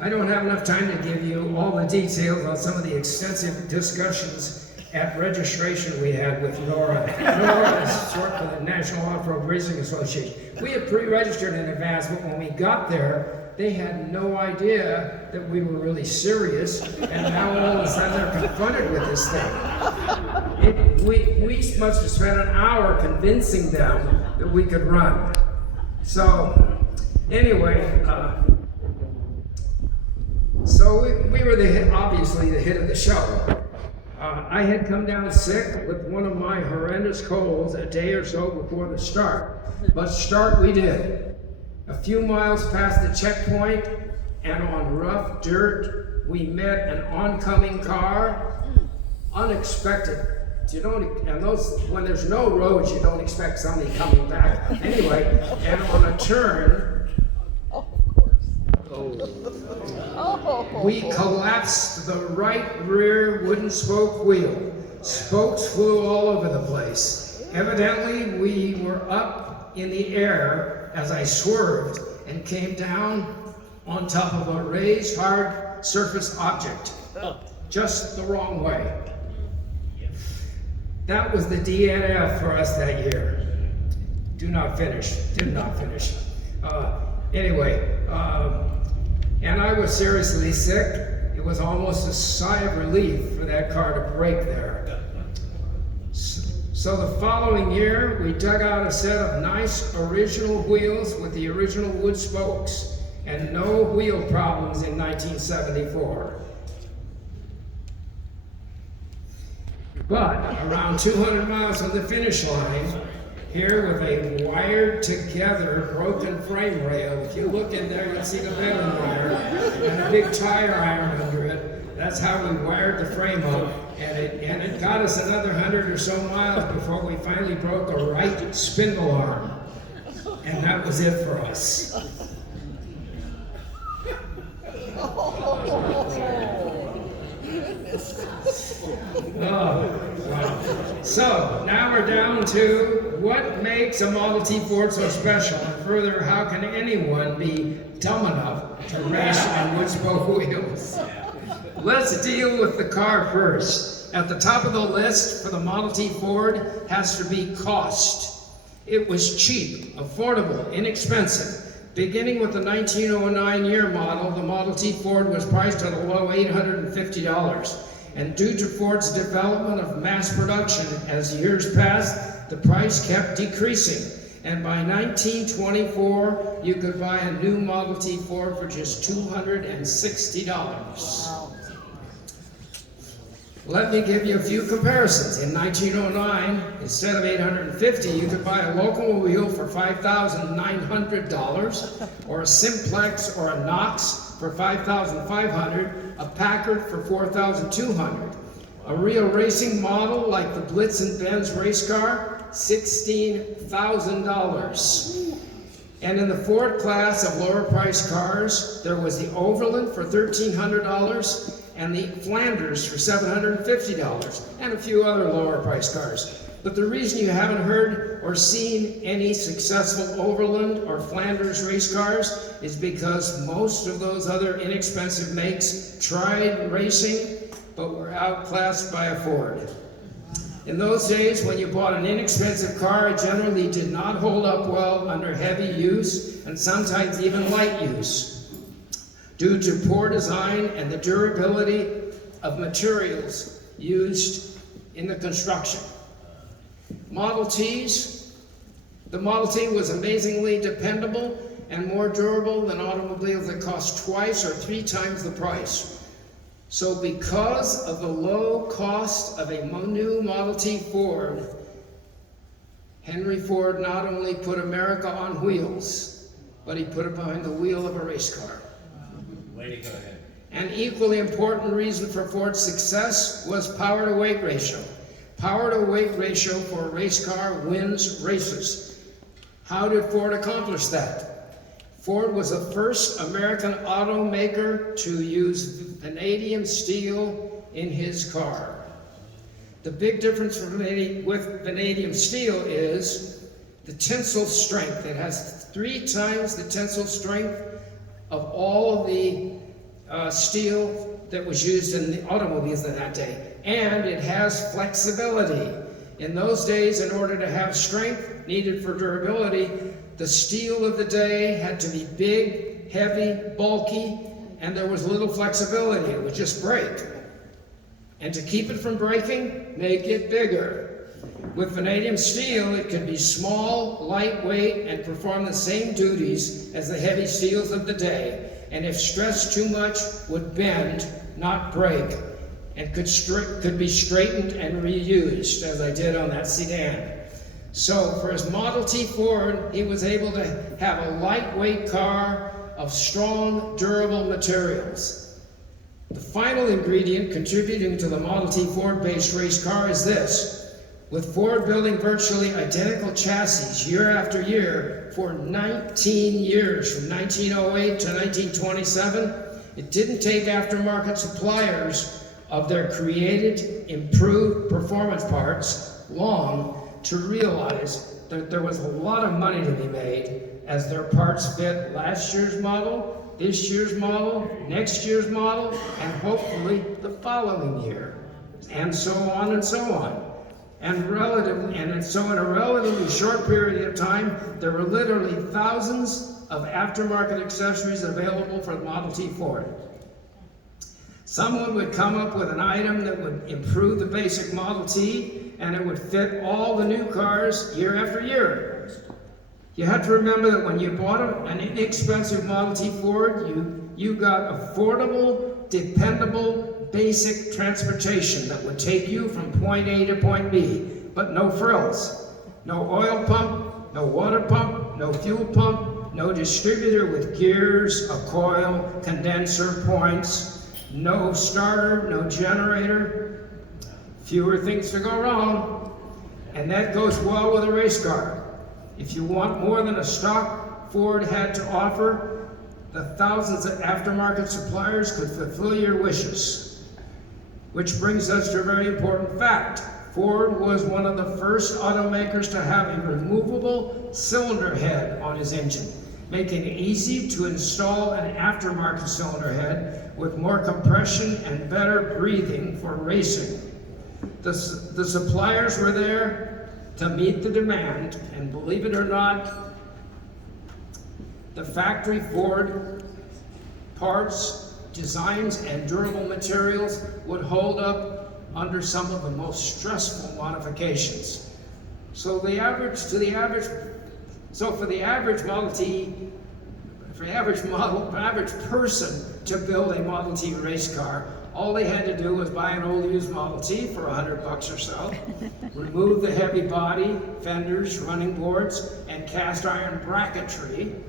I don't have enough time to give you all the details on some of the extensive discussions at registration we had with NORA. NORA is short for the National Off-Road Racing Association. We had pre-registered in advance, but when we got there, they had no idea that we were really serious, and now all of a sudden they're confronted with this thing. We must have spent an hour convincing them that we could run. So, anyway, we were obviously the hit of the show. I had come down sick with one of my horrendous colds a day or so before the start, but start we did. A few miles past the checkpoint, and on rough dirt, we met an oncoming car. Unexpected. When there's no roads, you don't expect somebody coming back. Anyway, and on a turn, we collapsed the right rear wooden spoke wheel. Spokes flew all over the place. Evidently, we were up in the air as I swerved and came down on top of a raised, hard surface object, just the wrong way. That was the DNF for us that year. Did not finish. And I was seriously sick. It was almost a sigh of relief for that car to break there. So the following year, we dug out a set of nice original wheels with the original wood spokes, and no wheel problems in 1974. But around 200 miles from the finish line, here with a wired together broken frame rail. If you look in there, you'll see the baling wire and a big tire iron under it. That's how we wired the frame up, and it got us another 100 or so miles before we finally broke a right spindle arm. And that was it for us. Oh, wow. So now we're down to what makes a Model T Ford so special, and further, how can anyone be dumb enough to race on wood spoke wheels? Let's deal with the car first. At the top of the list for the Model T Ford has to be cost. It was cheap, affordable, inexpensive. Beginning with the 1909 year model, the Model T Ford was priced at a low $850. And due to Ford's development of mass production, as years passed, the price kept decreasing. And by 1924, you could buy a new Model T Ford for just $260. Wow. Let me give you a few comparisons. In 1909, instead of $850, you could buy a Locomobile for $5,900, or a Simplex or a Knox for $5,500, a Packard for $4,200. A real racing model like the Blitz and Benz race car, $16,000. And in the Ford class of lower priced cars, there was the Overland for $1,300 and the Flanders for $750, and a few other lower priced cars. But the reason you haven't heard or seen any successful Overland or Flanders race cars is because most of those other inexpensive makes tried racing, but were outclassed by a Ford. In those days, when you bought an inexpensive car, it generally did not hold up well under heavy use and sometimes even light use, due to poor design and the durability of materials used in the construction. Model Ts, the Model T was amazingly dependable and more durable than automobiles that cost twice or 3 times the price. So because of the low cost of a new Model T Ford, Henry Ford not only put America on wheels, but he put it behind the wheel of a race car. Way to go ahead. An equally important reason for Ford's success was power-to-weight ratio. Power-to-weight ratio for a race car wins races. How did Ford accomplish that? Ford was the first American automaker to use vanadium steel in his car. The big difference with vanadium steel is the tensile strength. It has 3 times the tensile strength of all of the steel that was used in the automobiles in that day. And it has flexibility. In those days, in order to have strength needed for durability, the steel of the day had to be big, heavy, bulky, and there was little flexibility. It would just break. And to keep it from breaking, make it bigger. With vanadium steel, it could be small, lightweight, and perform the same duties as the heavy steels of the day, and if stressed too much, would bend, not break, and could be straightened and reused, as I did on that sedan. So for his Model T Ford, he was able to have a lightweight car of strong, durable materials. The final ingredient contributing to the Model T Ford-based race car is this. With Ford building virtually identical chassis year after year for 19 years, from 1908 to 1927, it didn't take aftermarket suppliers of their created, improved performance parts long to realize that there was a lot of money to be made as their parts fit last year's model, this year's model, next year's model, and hopefully the following year, and so on and so on. So in a relatively short period of time, there were literally thousands of aftermarket accessories available for the Model T Ford. Someone would come up with an item that would improve the basic Model T, and it would fit all the new cars year after year. You have to remember that when you bought an inexpensive Model T Ford, you got affordable, dependable, basic transportation that would take you from point A to point B, but no frills. No oil pump, no water pump, no fuel pump, no distributor with gears, a coil, condenser points, no starter, no generator. Fewer things to go wrong. And that goes well with a race car. If you want more than a stock Ford had to offer, the thousands of aftermarket suppliers could fulfill your wishes. Which brings us to a very important fact. Ford was one of the first automakers to have a removable cylinder head on his engine, making it easy to install an aftermarket cylinder head with more compression and better breathing for racing. The suppliers were there to meet the demand, and believe it or not, the factory Ford parts, designs, and durable materials would hold up under some of the most stressful modifications. So for the average Model T, for the average person to build a Model T race car, all they had to do was buy an old used Model T for $100 or so, remove the heavy body, fenders, running boards, and cast iron bracketry,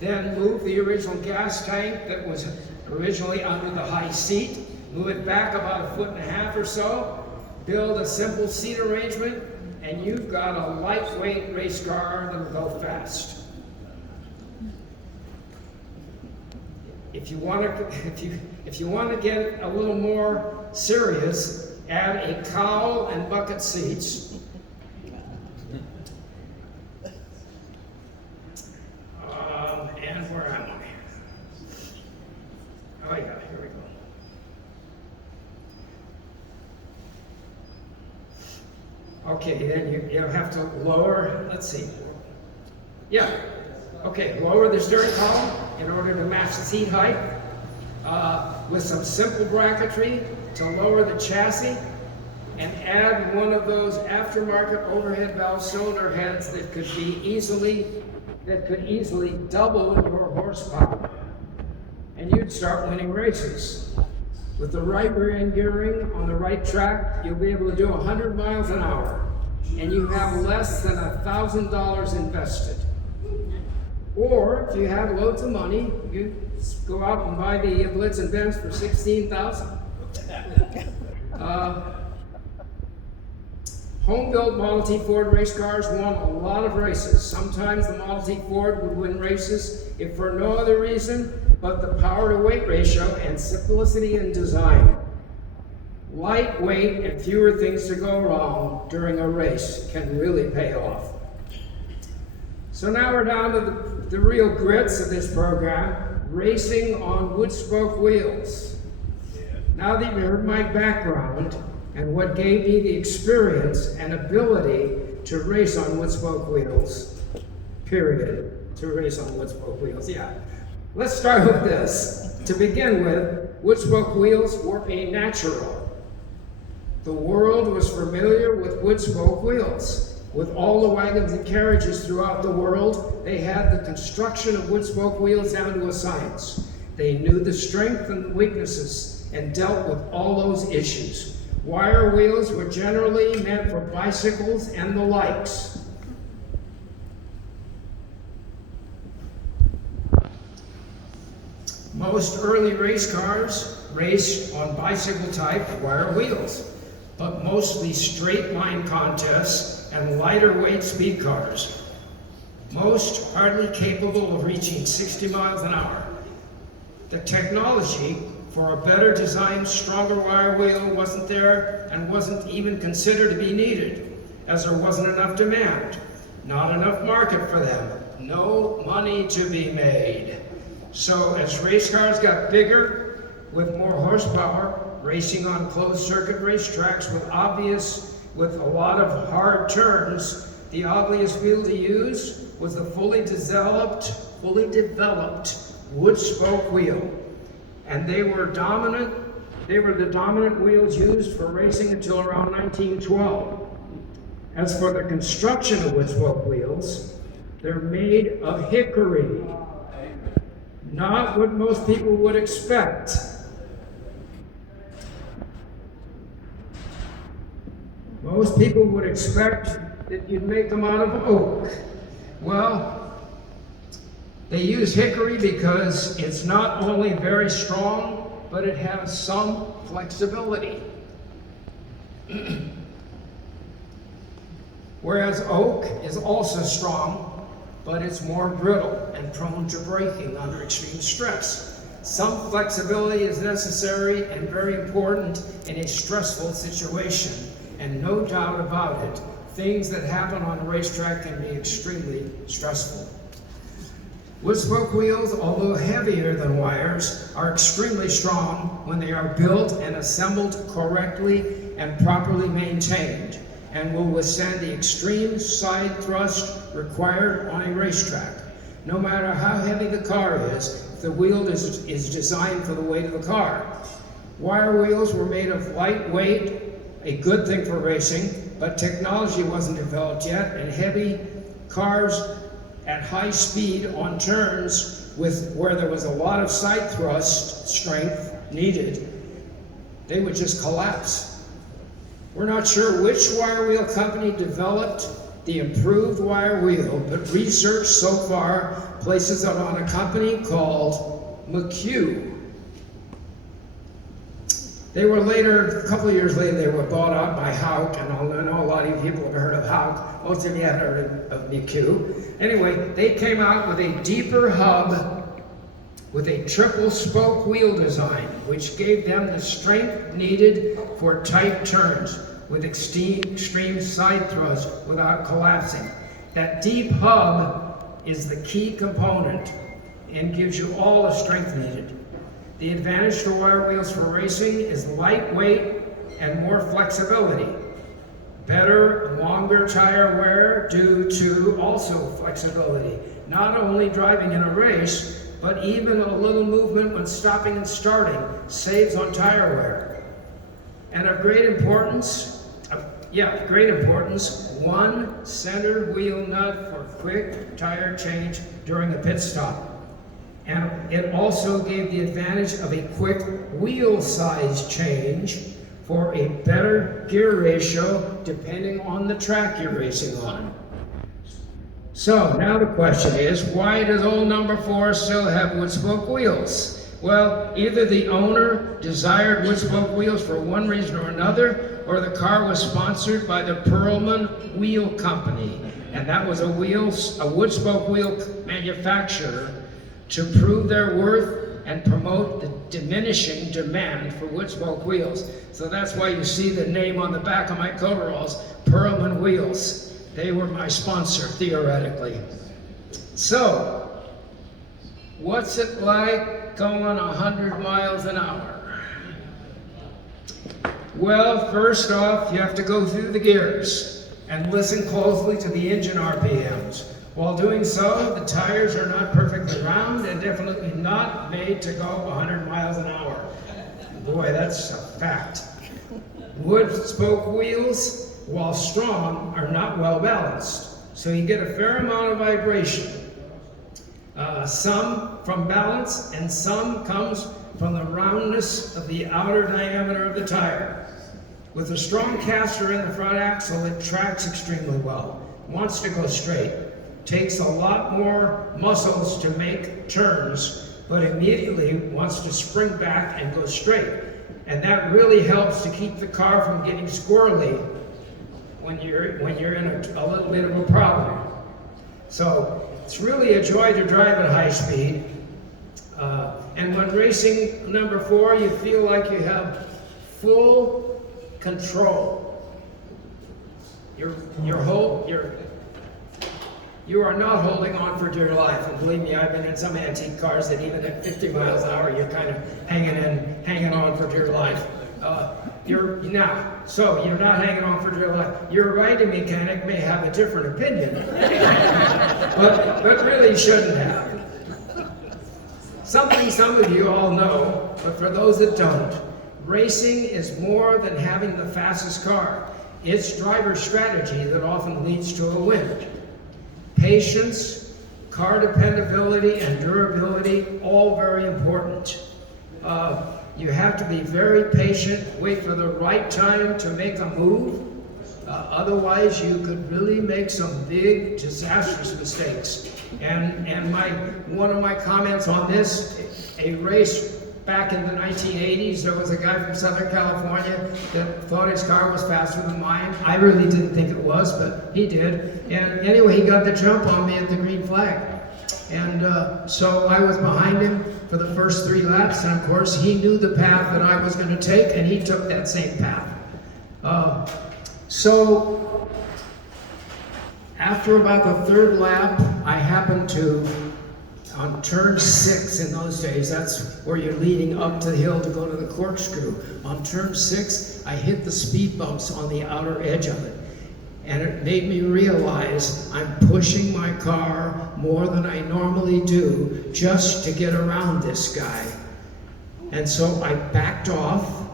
then move the original gas tank that was originally under the high seat, move it back about 1.5 feet or so, build a simple seat arrangement, and you've got a lightweight race car that'll go fast. If you want to get a little more serious, add a cowl and bucket seats. And where am I? Oh yeah, here we go. Okay, then you have to lower, let's see. Yeah, okay, lower the steering column in order to match the seat height with some simple bracketry to lower the chassis, and add one of those aftermarket overhead valve cylinder heads that could easily double your horsepower. And you'd start winning races. With the right rear end gearing on the right track, you'll be able to do 100 miles an hour, and you have less than $1,000 invested. Or if you have loads of money, you go out and buy the Blitz and Benz for $16,000. Home-built Model T Ford race cars won a lot of races. Sometimes the Model T Ford would win races if for no other reason but the power-to-weight ratio and simplicity in design. Lightweight and fewer things to go wrong during a race can really pay off. So now we're down to the real grits of this program, racing on wood spoke wheels. Now that you've heard my background and what gave me the experience and ability to race on wood spoke wheels, yeah. Let's start with this. To begin with, wood spoke wheels were a natural. The world was familiar with wood spoke wheels. With all the wagons and carriages throughout the world, they had the construction of wood spoke wheels down to a science. They knew the strength and the weaknesses and dealt with all those issues. Wire wheels were generally meant for bicycles and the likes. Most early race cars raced on bicycle-type wire wheels, but mostly straight-line contests and lighter-weight speed cars. Most hardly capable of reaching 60 miles an hour. The technology for a better designed, stronger wire wheel wasn't there and wasn't even considered to be needed, as there wasn't enough demand, not enough market for them, no money to be made. So as race cars got bigger, with more horsepower, racing on closed circuit racetracks with a lot of hard turns, the obvious wheel to use was the fully developed wood spoke wheel. And they were the dominant wheels used for racing until around 1912. As for the construction of wood spoke wheels, they're made of hickory. Not what most people would expect. Most people would expect that you'd make them out of oak. Well, they use hickory because it's not only very strong, but it has some flexibility. Whereas oak is also strong, but it's more brittle and prone to breaking under extreme stress. Some flexibility is necessary and very important in a stressful situation, and no doubt about it, things that happen on a racetrack can be extremely stressful. Wood spoke wheels, although heavier than wires, are extremely strong when they are built and assembled correctly and properly maintained, and will withstand the extreme side thrust required on a racetrack. No matter how heavy the car is, the wheel is designed for the weight of the car. Wire wheels were made of lightweight, a good thing for racing, but technology wasn't developed yet, and heavy cars at high speed on turns where there was a lot of side thrust strength needed, they would just collapse. We're not sure which wire wheel company developed the improved wire wheel, but research so far places it on a company called McHugh. They were later, a couple of years later, they were bought out by Hauck, and I know a lot of you people have heard of Hauck. Most of you haven't heard of McHugh. Anyway, they came out with a deeper hub with a triple spoke wheel design, which gave them the strength needed for tight turns with extreme side thrust without collapsing. That deep hub is the key component and gives you all the strength needed. The advantage to wire wheels for racing is lightweight and more flexibility. Better, longer tire wear due to also flexibility. Not only driving in a race, but even a little movement when stopping and starting saves on tire wear. And of great importance, one center wheel nut for quick tire change during a pit stop. And it also gave the advantage of a quick wheel size change for a better gear ratio depending on the track you're racing on. So now the question is, why does old number 4 still have wood spoke wheels? Well, either the owner desired wood spoke wheels for one reason or another, or the car was sponsored by the Perlman Wheel Company, and that was a wood spoke wheel manufacturer to prove their worth and promote the diminishing demand for wood spoke wheels. So that's why you see the name on the back of my coveralls, Perlman Wheels. They were my sponsor, theoretically. So, what's it like going 100 miles an hour? Well, first off, you have to go through the gears and listen closely to the engine RPMs. While doing so, the tires are not perfectly round and definitely not made to go 100 miles an hour. Boy, that's a fact. Wood spoke wheels, while strong, are not well balanced, so you get a fair amount of vibration. Some from balance, and some comes from the roundness of the outer diameter of the tire. With a strong caster in the front axle, it tracks extremely well, wants to go straight. Takes a lot more muscles to make turns, but immediately wants to spring back and go straight. And that really helps to keep the car from getting squirrely when you're in a little bit of a problem. So it's really a joy to drive at high speed. And when racing number 4, you feel like you have full control. You are not holding on for dear life. And believe me, I've been in some antique cars that even at 50 miles an hour, you're kind of hanging on for dear life. You're not hanging on for dear life. Your riding mechanic may have a different opinion, but really shouldn't have. Something some of you all know, but for those that don't, racing is more than having the fastest car. It's driver strategy that often leads to a win. Patience, car dependability, and durability, all very important. You have to be very patient, wait for the right time to make a move. Otherwise, you could really make some big, disastrous mistakes. And one of my comments on this, a race back in the 1980s, there was a guy from Southern California that thought his car was faster than mine. I really didn't think it was, but he did. And anyway, he got the jump on me at the green flag. And so I was behind him for the first 3 laps, and of course he knew the path that I was going to take, and he took that same path. So after about the 3rd lap, I happened to, on turn 6 in those days, that's where you're leading up to the hill to go to the corkscrew. On turn 6, I hit the speed bumps on the outer edge of it. And it made me realize I'm pushing my car more than I normally do just to get around this guy. And so I backed off.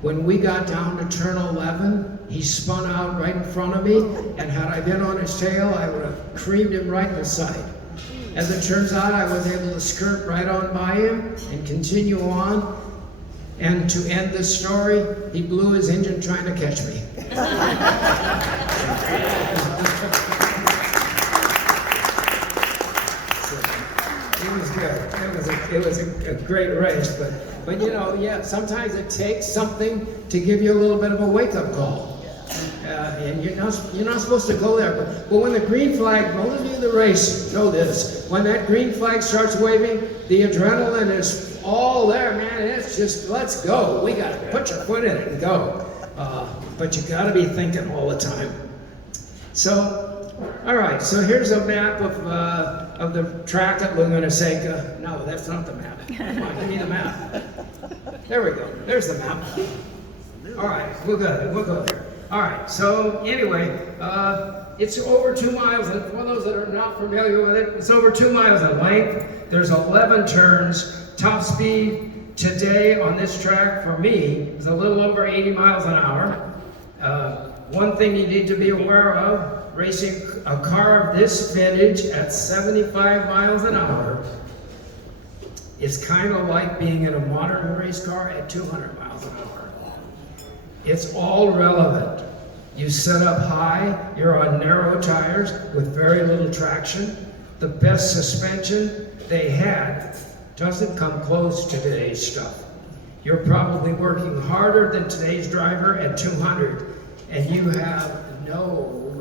When we got down to turn 11, he spun out right in front of me, and had I been on his tail, I would have creamed him right in the side. As it turns out, I was able to skirt right on by him and continue on. And to end this story, he blew his engine trying to catch me. It was good. It was a great race, but you know, yeah, sometimes it takes something to give you a little bit of a wake-up call. And you're not supposed to go there. But when the green flag, those of you in the race know this, when that green flag starts waving, the adrenaline is all there, man. It's just, let's go. We got to put your foot in it and go. But you got to be thinking all the time. So, all right. So here's a map of the track at Laguna Seca. No, that's not the map. Come on, give me the map. There we go. There's the map. All right, we'll go there. All right, so anyway, it's over 2 miles, and for those that are not familiar with it, it's over 2 miles in length. There's 11 turns. Top speed today on this track for me is a little over 80 miles an hour. One thing you need to be aware of, racing a car of this vintage at 75 miles an hour is kind of like being in a modern race car at 200 miles an hour. It's all relevant. You set up high, you're on narrow tires with very little traction. The best suspension they had doesn't come close to today's stuff. You're probably working harder than today's driver at 200, and you have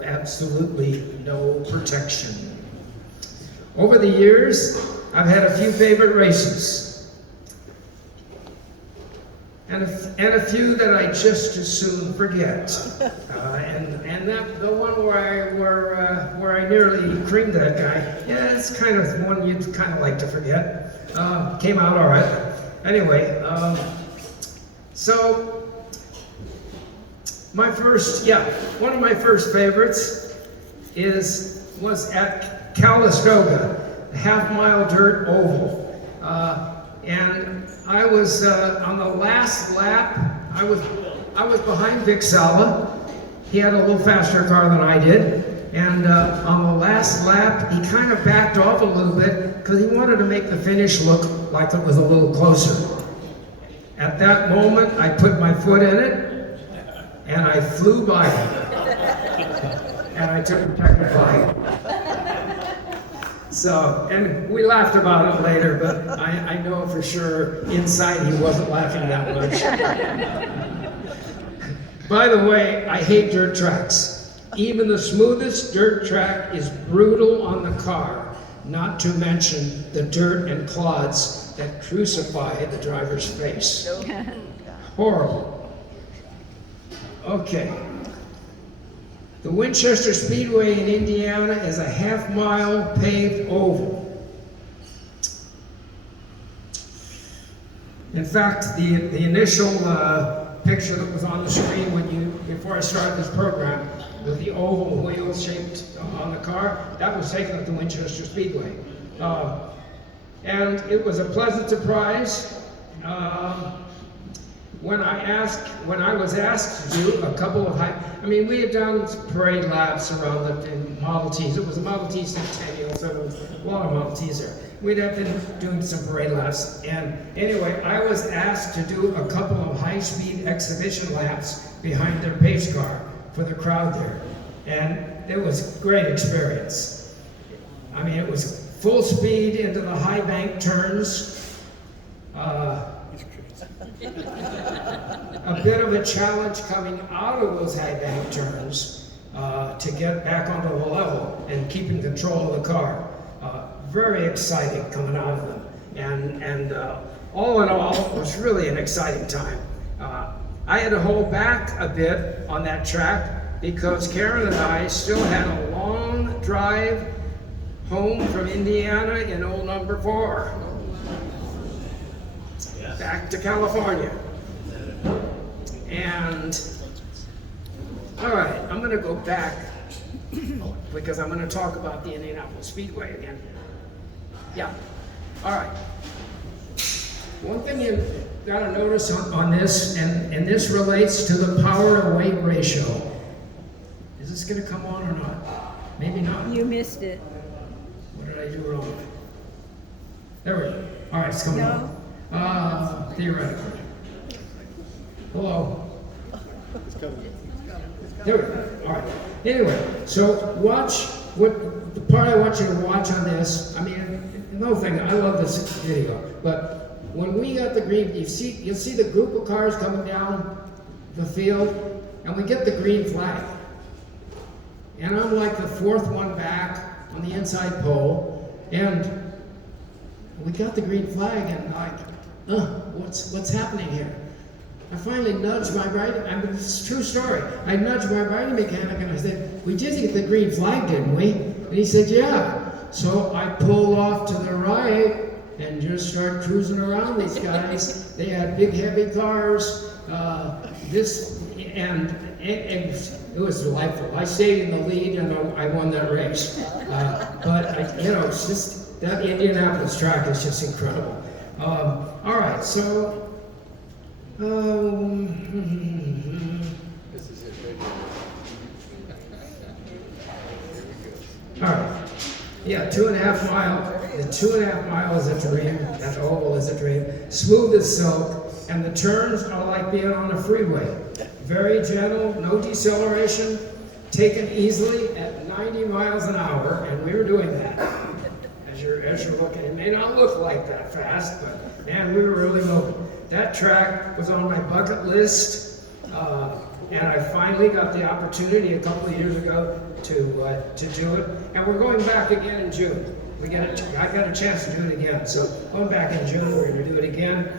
absolutely no protection. Over the years, I've had a few favorite races. And a few that I just as soon forget. And that the one where I nearly creamed that guy, yeah, it's kind of one you'd kind of like to forget. Came out all right. Anyway, so one of my first favorites was at Calistoga, the half-mile dirt oval. And I was on the last lap. I was behind Vic Sala. He had a little faster car than I did. And on the last lap, he kind of backed off a little bit because he wanted to make the finish look like it was a little closer. At that moment, I put my foot in it, and I flew by him. And I took him technically. So, and we laughed about it later, but I know for sure inside he wasn't laughing that much. By the way, I hate dirt tracks. Even the smoothest dirt track is brutal on the car, not to mention the dirt and clods that crucify the driver's face. Horrible. Okay. The Winchester Speedway in Indiana is a half-mile paved oval. In fact, the initial picture that was on the screen before I started this program with the oval wheel shaped on the car, that was taken at the Winchester Speedway. And it was a pleasant surprise. When I was asked to do a couple of we had done parade laps around the Model Ts. It was a Model T Centennial, so there was a lot of Model Ts there. We'd have been doing some parade laps. And anyway, I was asked to do a couple of high-speed exhibition laps behind their pace car for the crowd there. And it was a great experience. I mean, it was full speed into the high bank turns. A bit of a challenge coming out of those high bank turns to get back onto the level and keeping control of the car. Very exciting coming out of them. And all in all, it was really an exciting time. I had to hold back a bit on that track because Karen and I still had a long drive home from Indiana in old number 4. Back to California. And, all right, I'm gonna go back because I'm gonna talk about the Indianapolis Speedway again. Yeah, all right. One thing you gotta notice on this, and this relates to the power to weight ratio. Is this gonna come on or not? Maybe not. You missed it. What did I do wrong? There we go. All right, it's coming on. Theoretically. Hello. There we go. All right. Anyway, so watch what the part I want you to watch on this. I mean, another thing, I love this video, but when we got the green, you'll see the group of cars coming down the field, and we get the green flag. And I'm like the 4th one back on the inside pole, and we got the green flag, and like, what's happening here? I finally nudged my writing, I mean, it's a true story. I nudged my writing mechanic and I said, we did get the green flag, didn't we? And he said, yeah. So I pulled off to the right and just started cruising around these guys. They had big, heavy cars. It was delightful. I stayed in the lead and I won that race. It's just, that Indianapolis track is just incredible. All right, so, This is it right here. all right. Yeah, 2.5 mile. The 2.5 mile is a dream. That oval is a dream. Smooth as silk, and the turns are like being on a freeway. Very gentle, no deceleration, taken easily at 90 miles an hour, and we were doing that. As you're looking, it may not look like that fast, but man, we were really moving. That track was on my bucket list, and I finally got the opportunity a couple of years ago to do it. And we're going back again in June. I got a chance to do it again. So going back in June, we're going to do it again.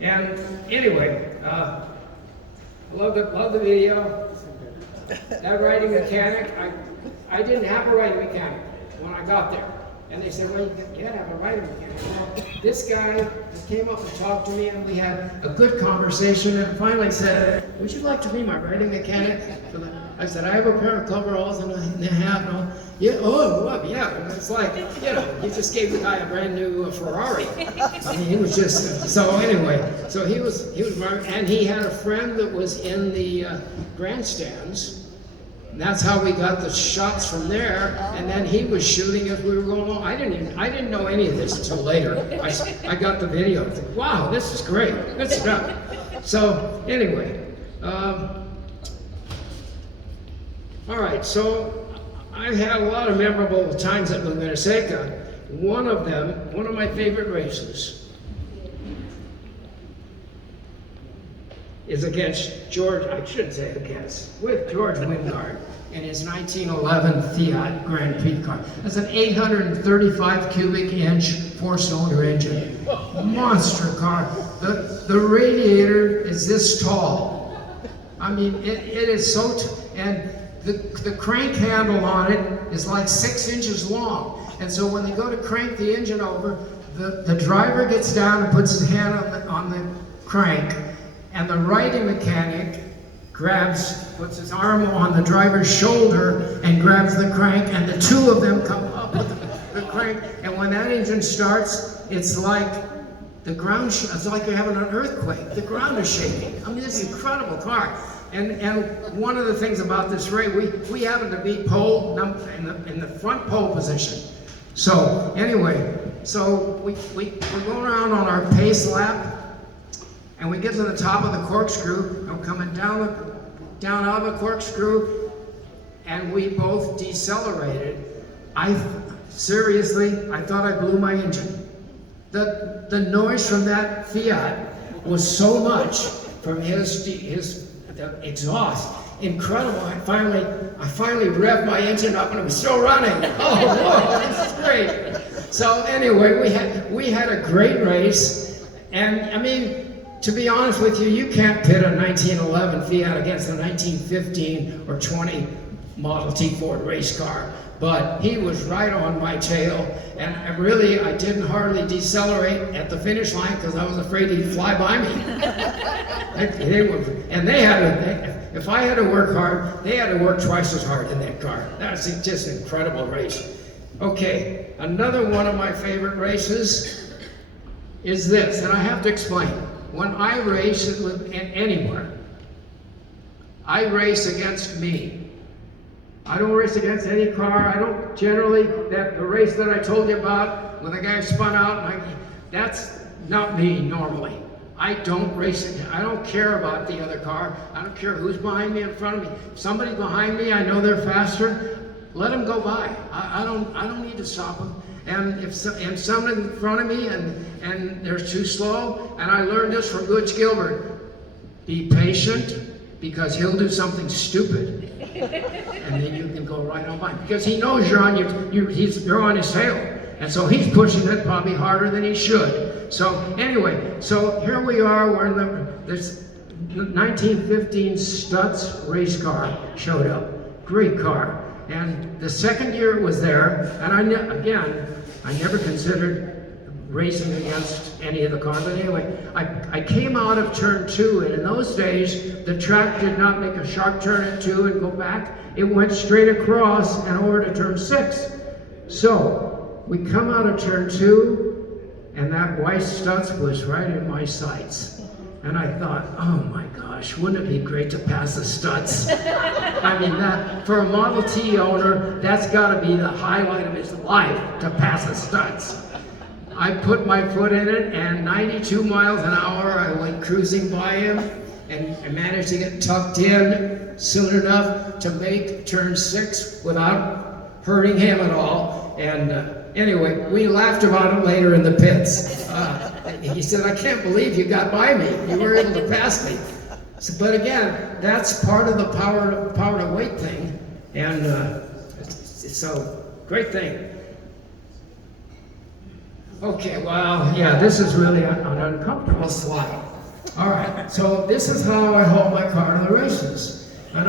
And anyway, I love the video. That riding mechanic, I didn't have a riding mechanic when I got there. And they said, well, you gotta have a riding mechanic. Well, this guy came up and talked to me, and we had a good conversation, and finally said, would you like to be my riding mechanic? I said, I have a pair of coveralls and a hat. And yeah, yeah. And it's like, you just gave the guy a brand new Ferrari. I mean, he was just, so anyway, so he was and he had a friend that was in the grandstands. And that's how we got the shots from there, and then he was shooting as we were going along. I didn't know any of this until later. I got the video. I thought, wow, this is great. Good stuff. So anyway, all right. So I've had a lot of memorable times at Laguna Seca. One of my favorite races, is against George, I shouldn't say against, with George Wingard in his 1911 Fiat Grand Prix car. That's an 835 cubic inch 4-cylinder engine. Monster car. The radiator is this tall. I mean, it is so, and the crank handle on it is like 6 inches long. And so when they go to crank the engine over, the driver gets down and puts his hand on the crank, and the riding mechanic puts his arm on the driver's shoulder and grabs the crank, and the two of them come up with the crank. And when that engine starts, it's like it's like you're having an earthquake. The ground is shaking. I mean, it's an incredible car. And one of the things about this race, we happen to be in the front pole position. So anyway, we're going around on our pace lap. And we get to the top of the corkscrew, and we're coming down down out of a corkscrew, and we both decelerated. Seriously, I thought I blew my engine. The noise from that Fiat was so much from the exhaust. Incredible. I finally revved my engine up and it was still running. Oh, whoa, this is great. So anyway, we had a great race. And I mean, to be honest with you, you can't pit a 1911 Fiat against a 1915 or 20 Model T Ford race car. But he was right on my tail, and I didn't hardly decelerate at the finish line because I was afraid he'd fly by me. If I had to work hard, they had to work twice as hard in that car. That's just an incredible race. Okay, another one of my favorite races is this, and I have to explain. When I race anywhere, I race against me. I don't race against any car. I don't generally, the race that I told you about, when the guy spun out, that's not me normally. I don't race again. I don't care about the other car. I don't care who's behind me, in front of me. If somebody's behind me, I know they're faster, let them go by. I don't need to stop them. And if someone in front of me and they're too slow, and I learned this from Butch Gilbert, be patient, because he'll do something stupid. And then you can go right on by, because he knows you're on you're on his tail, and so he's pushing it probably harder than he should. So anyway, so here we are. We're in this 1915 Stutz race car showed up, great car, and the second year it was there, and I never considered racing against any of the cars. But anyway, I came out of turn 2, and in those days, the track did not make a sharp turn at 2 and go back. It went straight across and over to turn 6. So, we come out of turn 2, and that white Stutz was right in my sights. And I thought, oh my gosh, wouldn't it be great to pass the Stutz? I mean, that for a Model T owner, that's gotta be the highlight of his life, to pass a Stutz. I put my foot in it, and 92 miles an hour, I went cruising by him, and I managed to get tucked in soon enough to make turn 6 without hurting him at all. And anyway, we laughed about it later in the pits. He said, I can't believe you got by me. You were able to pass me. So, but again, that's part of the power to weight thing. And so, great thing. Okay, well, yeah, this is really an uncomfortable slide. All right, so this is how I haul my car to the races. And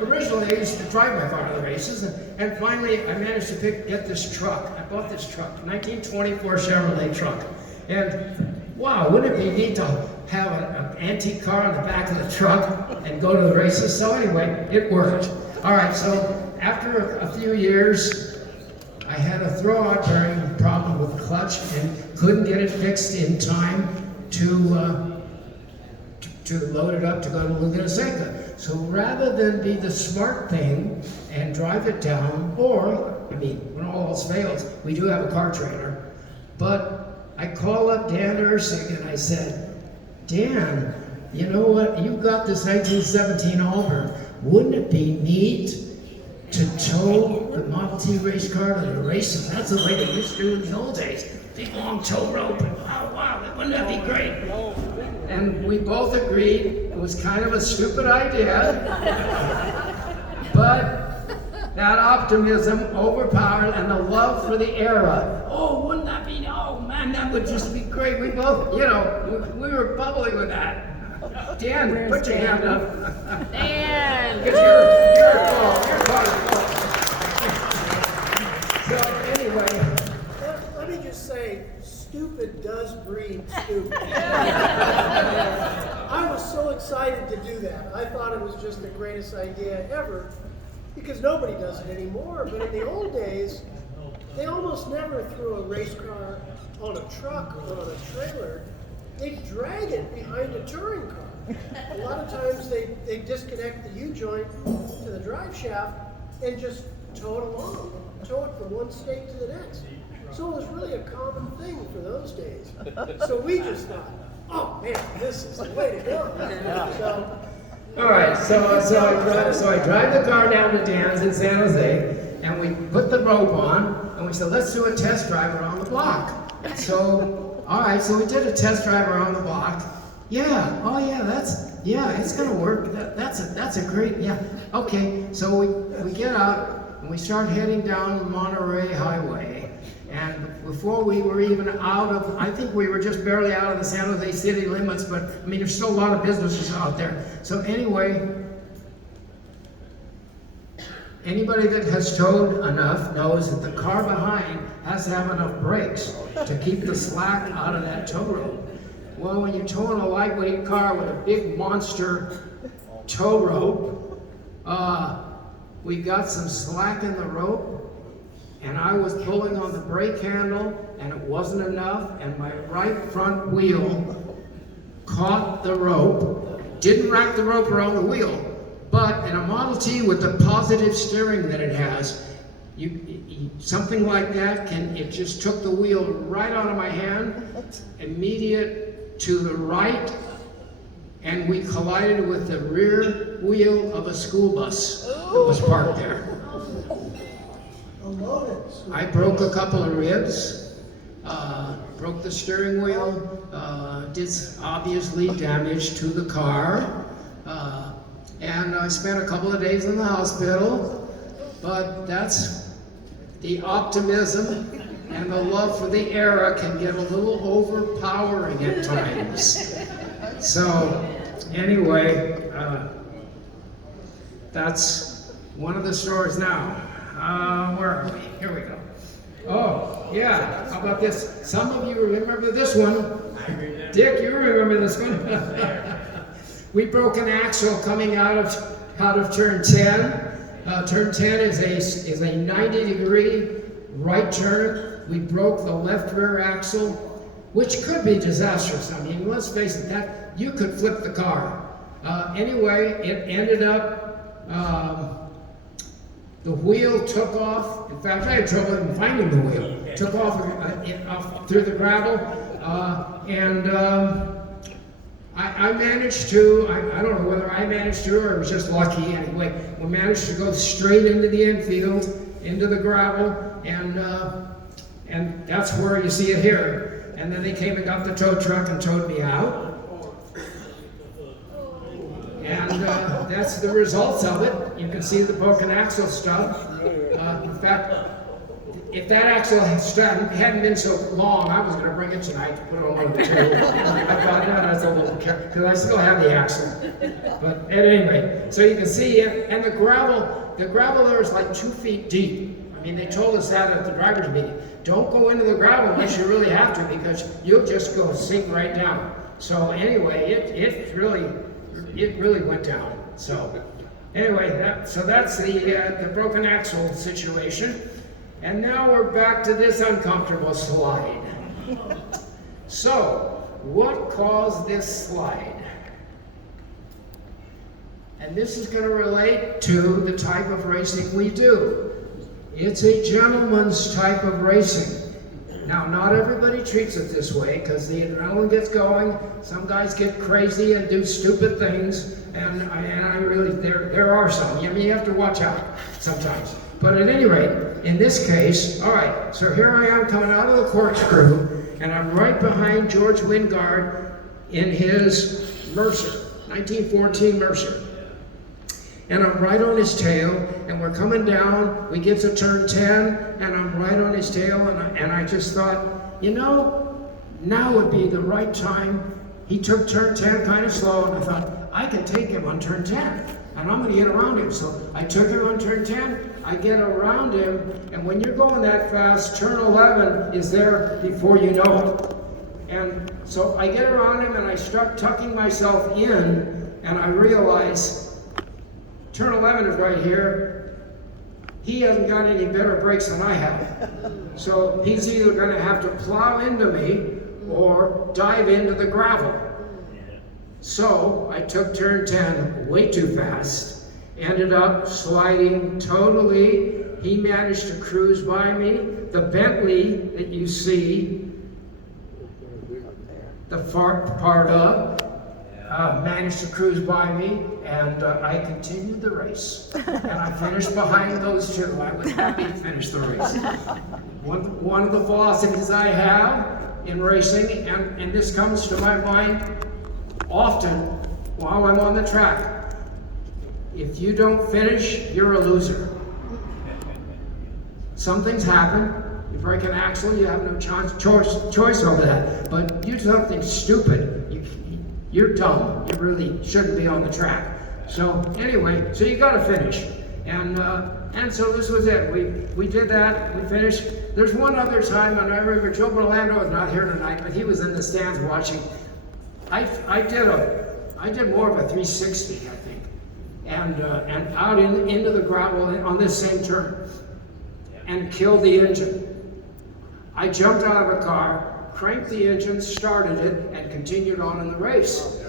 originally I used to drive my car to the races, and finally I managed to get this truck. I bought this truck, 1924 Chevrolet truck. And wow, wouldn't it be neat to have an antique car in the back of the truck and go to the races? So anyway, it worked. All right, so after a few years, I had a throwout bearing problem with the clutch and couldn't get it fixed in time to load it up to go to Laguna Seca. So rather than be the smart thing and drive it down, or, I mean, when all else fails, we do have a car trailer, but I called up Dan Ursing and I said, Dan, you know what, you got this 1917 Auburn, wouldn't it be neat to tow the Model T race car to the races? That's the way they used to do in the old days. Big long tow rope. Oh, wow, wouldn't that be great? And we both agreed it was kind of a stupid idea, but that optimism overpowered, and the love for the era. Oh, wouldn't that be, oh man, that would just be great. We both, we were bubbling with that. Dan, put your hand up. Dan! You're part of the So anyway. Let me just say, stupid does breed stupid. I was so excited to do that. I thought it was just the greatest idea ever, because nobody does it anymore. But in the old days, they almost never threw a race car on a truck or on a trailer. They drag it behind a touring car. A lot of times they disconnect the U-joint to the drive shaft and just tow it along, tow it from one state to the next. So it was really a common thing for those days. So we just thought, oh man, this is the way to go. So All right, so I drive the car down to Dan's in San Jose, and we put the rope on, and we said, let's do a test drive around the block. So, all right, so we did a test drive around the block. Yeah, oh yeah, it's gonna work. That's a great, yeah. Okay, so we get out and we start heading down Monterey Highway. And before we were even out of, I think we were just barely out of the San Jose city limits, but I mean, there's still a lot of businesses out there. So anyway, anybody that has towed enough knows that the car behind has to have enough brakes to keep the slack out of that tow rope. Well, when you're towing a lightweight car with a big monster tow rope, we got some slack in the rope, and I was pulling on the brake handle, and it wasn't enough, and my right front wheel caught the rope, didn't wrap the rope around the wheel, but in a Model T with the positive steering that it has, something like that it just took the wheel right out of my hand, immediate to the right, and we collided with the rear wheel of a school bus that was parked there. I broke a couple of ribs, broke the steering wheel, did obviously damage to the car, and I spent a couple of days in the hospital, but that's the optimism and the love for the era can get a little overpowering at times. So anyway, that's one of the stories now. Where are we? Here we go. Oh, yeah. How about this? Some of you remember this one. Dick, you remember this one? We broke an axle coming out of turn 10. Turn 10 is a 90-degree right turn. We broke the left rear axle, which could be disastrous. I mean, let's face it, that you could flip the car. Anyway, it ended up. The wheel took off. In fact, I had trouble even finding the wheel. Took off through the gravel, and I managed to, I don't know whether I managed to or it was just lucky anyway, we managed to go straight into the infield, into the gravel, and that's where you see it here. And then they came and got the tow truck and towed me out. And that's the results of it. You can see the broken axle stuff. In fact, if that axle hadn't been so long, I was going to bring it tonight to put it on the table. I thought that's a little careful, because I still have the axle. But at any rate, so you can see, and the gravel there is like 2 feet deep. I mean, they told us that at the driver's meeting. Don't go into the gravel unless you really have to, because you'll just go sink right down. So anyway, it really went down. So anyway, that's the broken axle situation. And now we're back to this uncomfortable slide. So, what caused this slide? And this is going to relate to the type of racing we do. It's a gentleman's type of racing. Now, not everybody treats it this way because the adrenaline gets going. Some guys get crazy and do stupid things, and I really, there are some. I mean, you have to watch out sometimes. But at any rate, in this case, all right, so here I am coming out of the corkscrew, and I'm right behind George Wingard in his Mercer, 1914 Mercer. And I'm right on his tail, and we're coming down, we get to turn 10, and I'm right on his tail, and I just thought, you know, now would be the right time. He took turn 10 kind of slow, and I thought, I can take him on turn 10, and I'm gonna get around him. So I took him on turn 10, I get around him, and when you're going that fast, turn 11 is there before you know it. And so I get around him, and I start tucking myself in, and I realize, turn 11 is right here. He hasn't got any better brakes than I have. So he's either going to have to plow into me or dive into the gravel. So I took turn 10 way too fast, ended up sliding totally. He managed to cruise by me. The Bentley that you see, the far part of, managed to cruise by me, and I continued the race. And I finished behind those two. I was happy to finish the race. One of the philosophies I have in racing, and this comes to my mind often while I'm on the track. If you don't finish, you're a loser. Something's happened. You break an axle, you have no choice over that. But you do something stupid, you're dumb. You really shouldn't be on the track. So anyway, so you got to finish. And so this was it. We did that. We finished. There's one other time, and I remember Joe Berlando is not here tonight, but he was in the stands watching. I did more of a 360, I think, and out into the gravel on this same turn, and killed the engine. I jumped out of a car, cranked the engine, started it, and continued on in the race.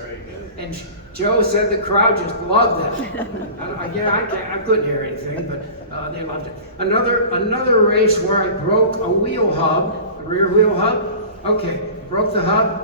And Joe said the crowd just loved it. I couldn't hear anything, but they loved it. Another race where I broke a wheel hub, a rear wheel hub. Okay, broke the hub.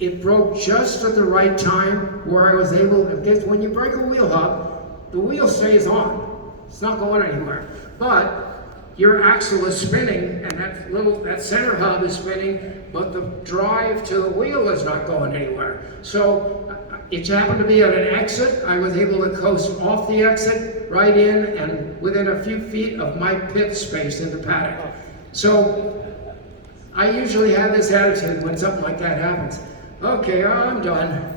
It broke just at the right time where I was able to get. When you break a wheel hub, the wheel stays on. It's not going anywhere. But your axle is spinning, and that center hub is spinning, but the drive to the wheel is not going anywhere. So it happened to be at an exit. I was able to coast off the exit, right in, and within a few feet of my pit space in the paddock. So I usually have this attitude when something like that happens. Okay, I'm done.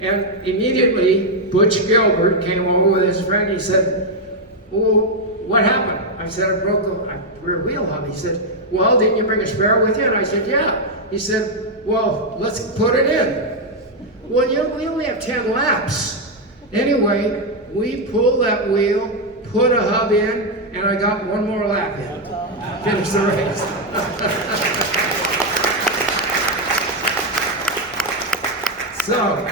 And immediately, Butch Gilbert came over with his friend. He said, well, what happened? I said, I broke a rear wheel hub. He said, well, didn't you bring a spare with you? And I said, yeah. He said, well, let's put it in. Well, we only have 10 laps. Anyway, we pulled that wheel, put a hub in, and I got one more lap in. Finished the race. So,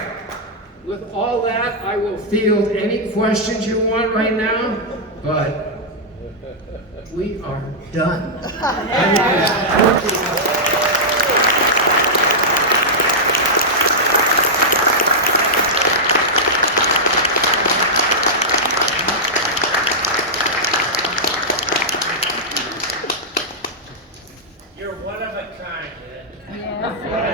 with all that, I will field any questions you want right now, but we are done. You're one of a kind, Ed. Yes.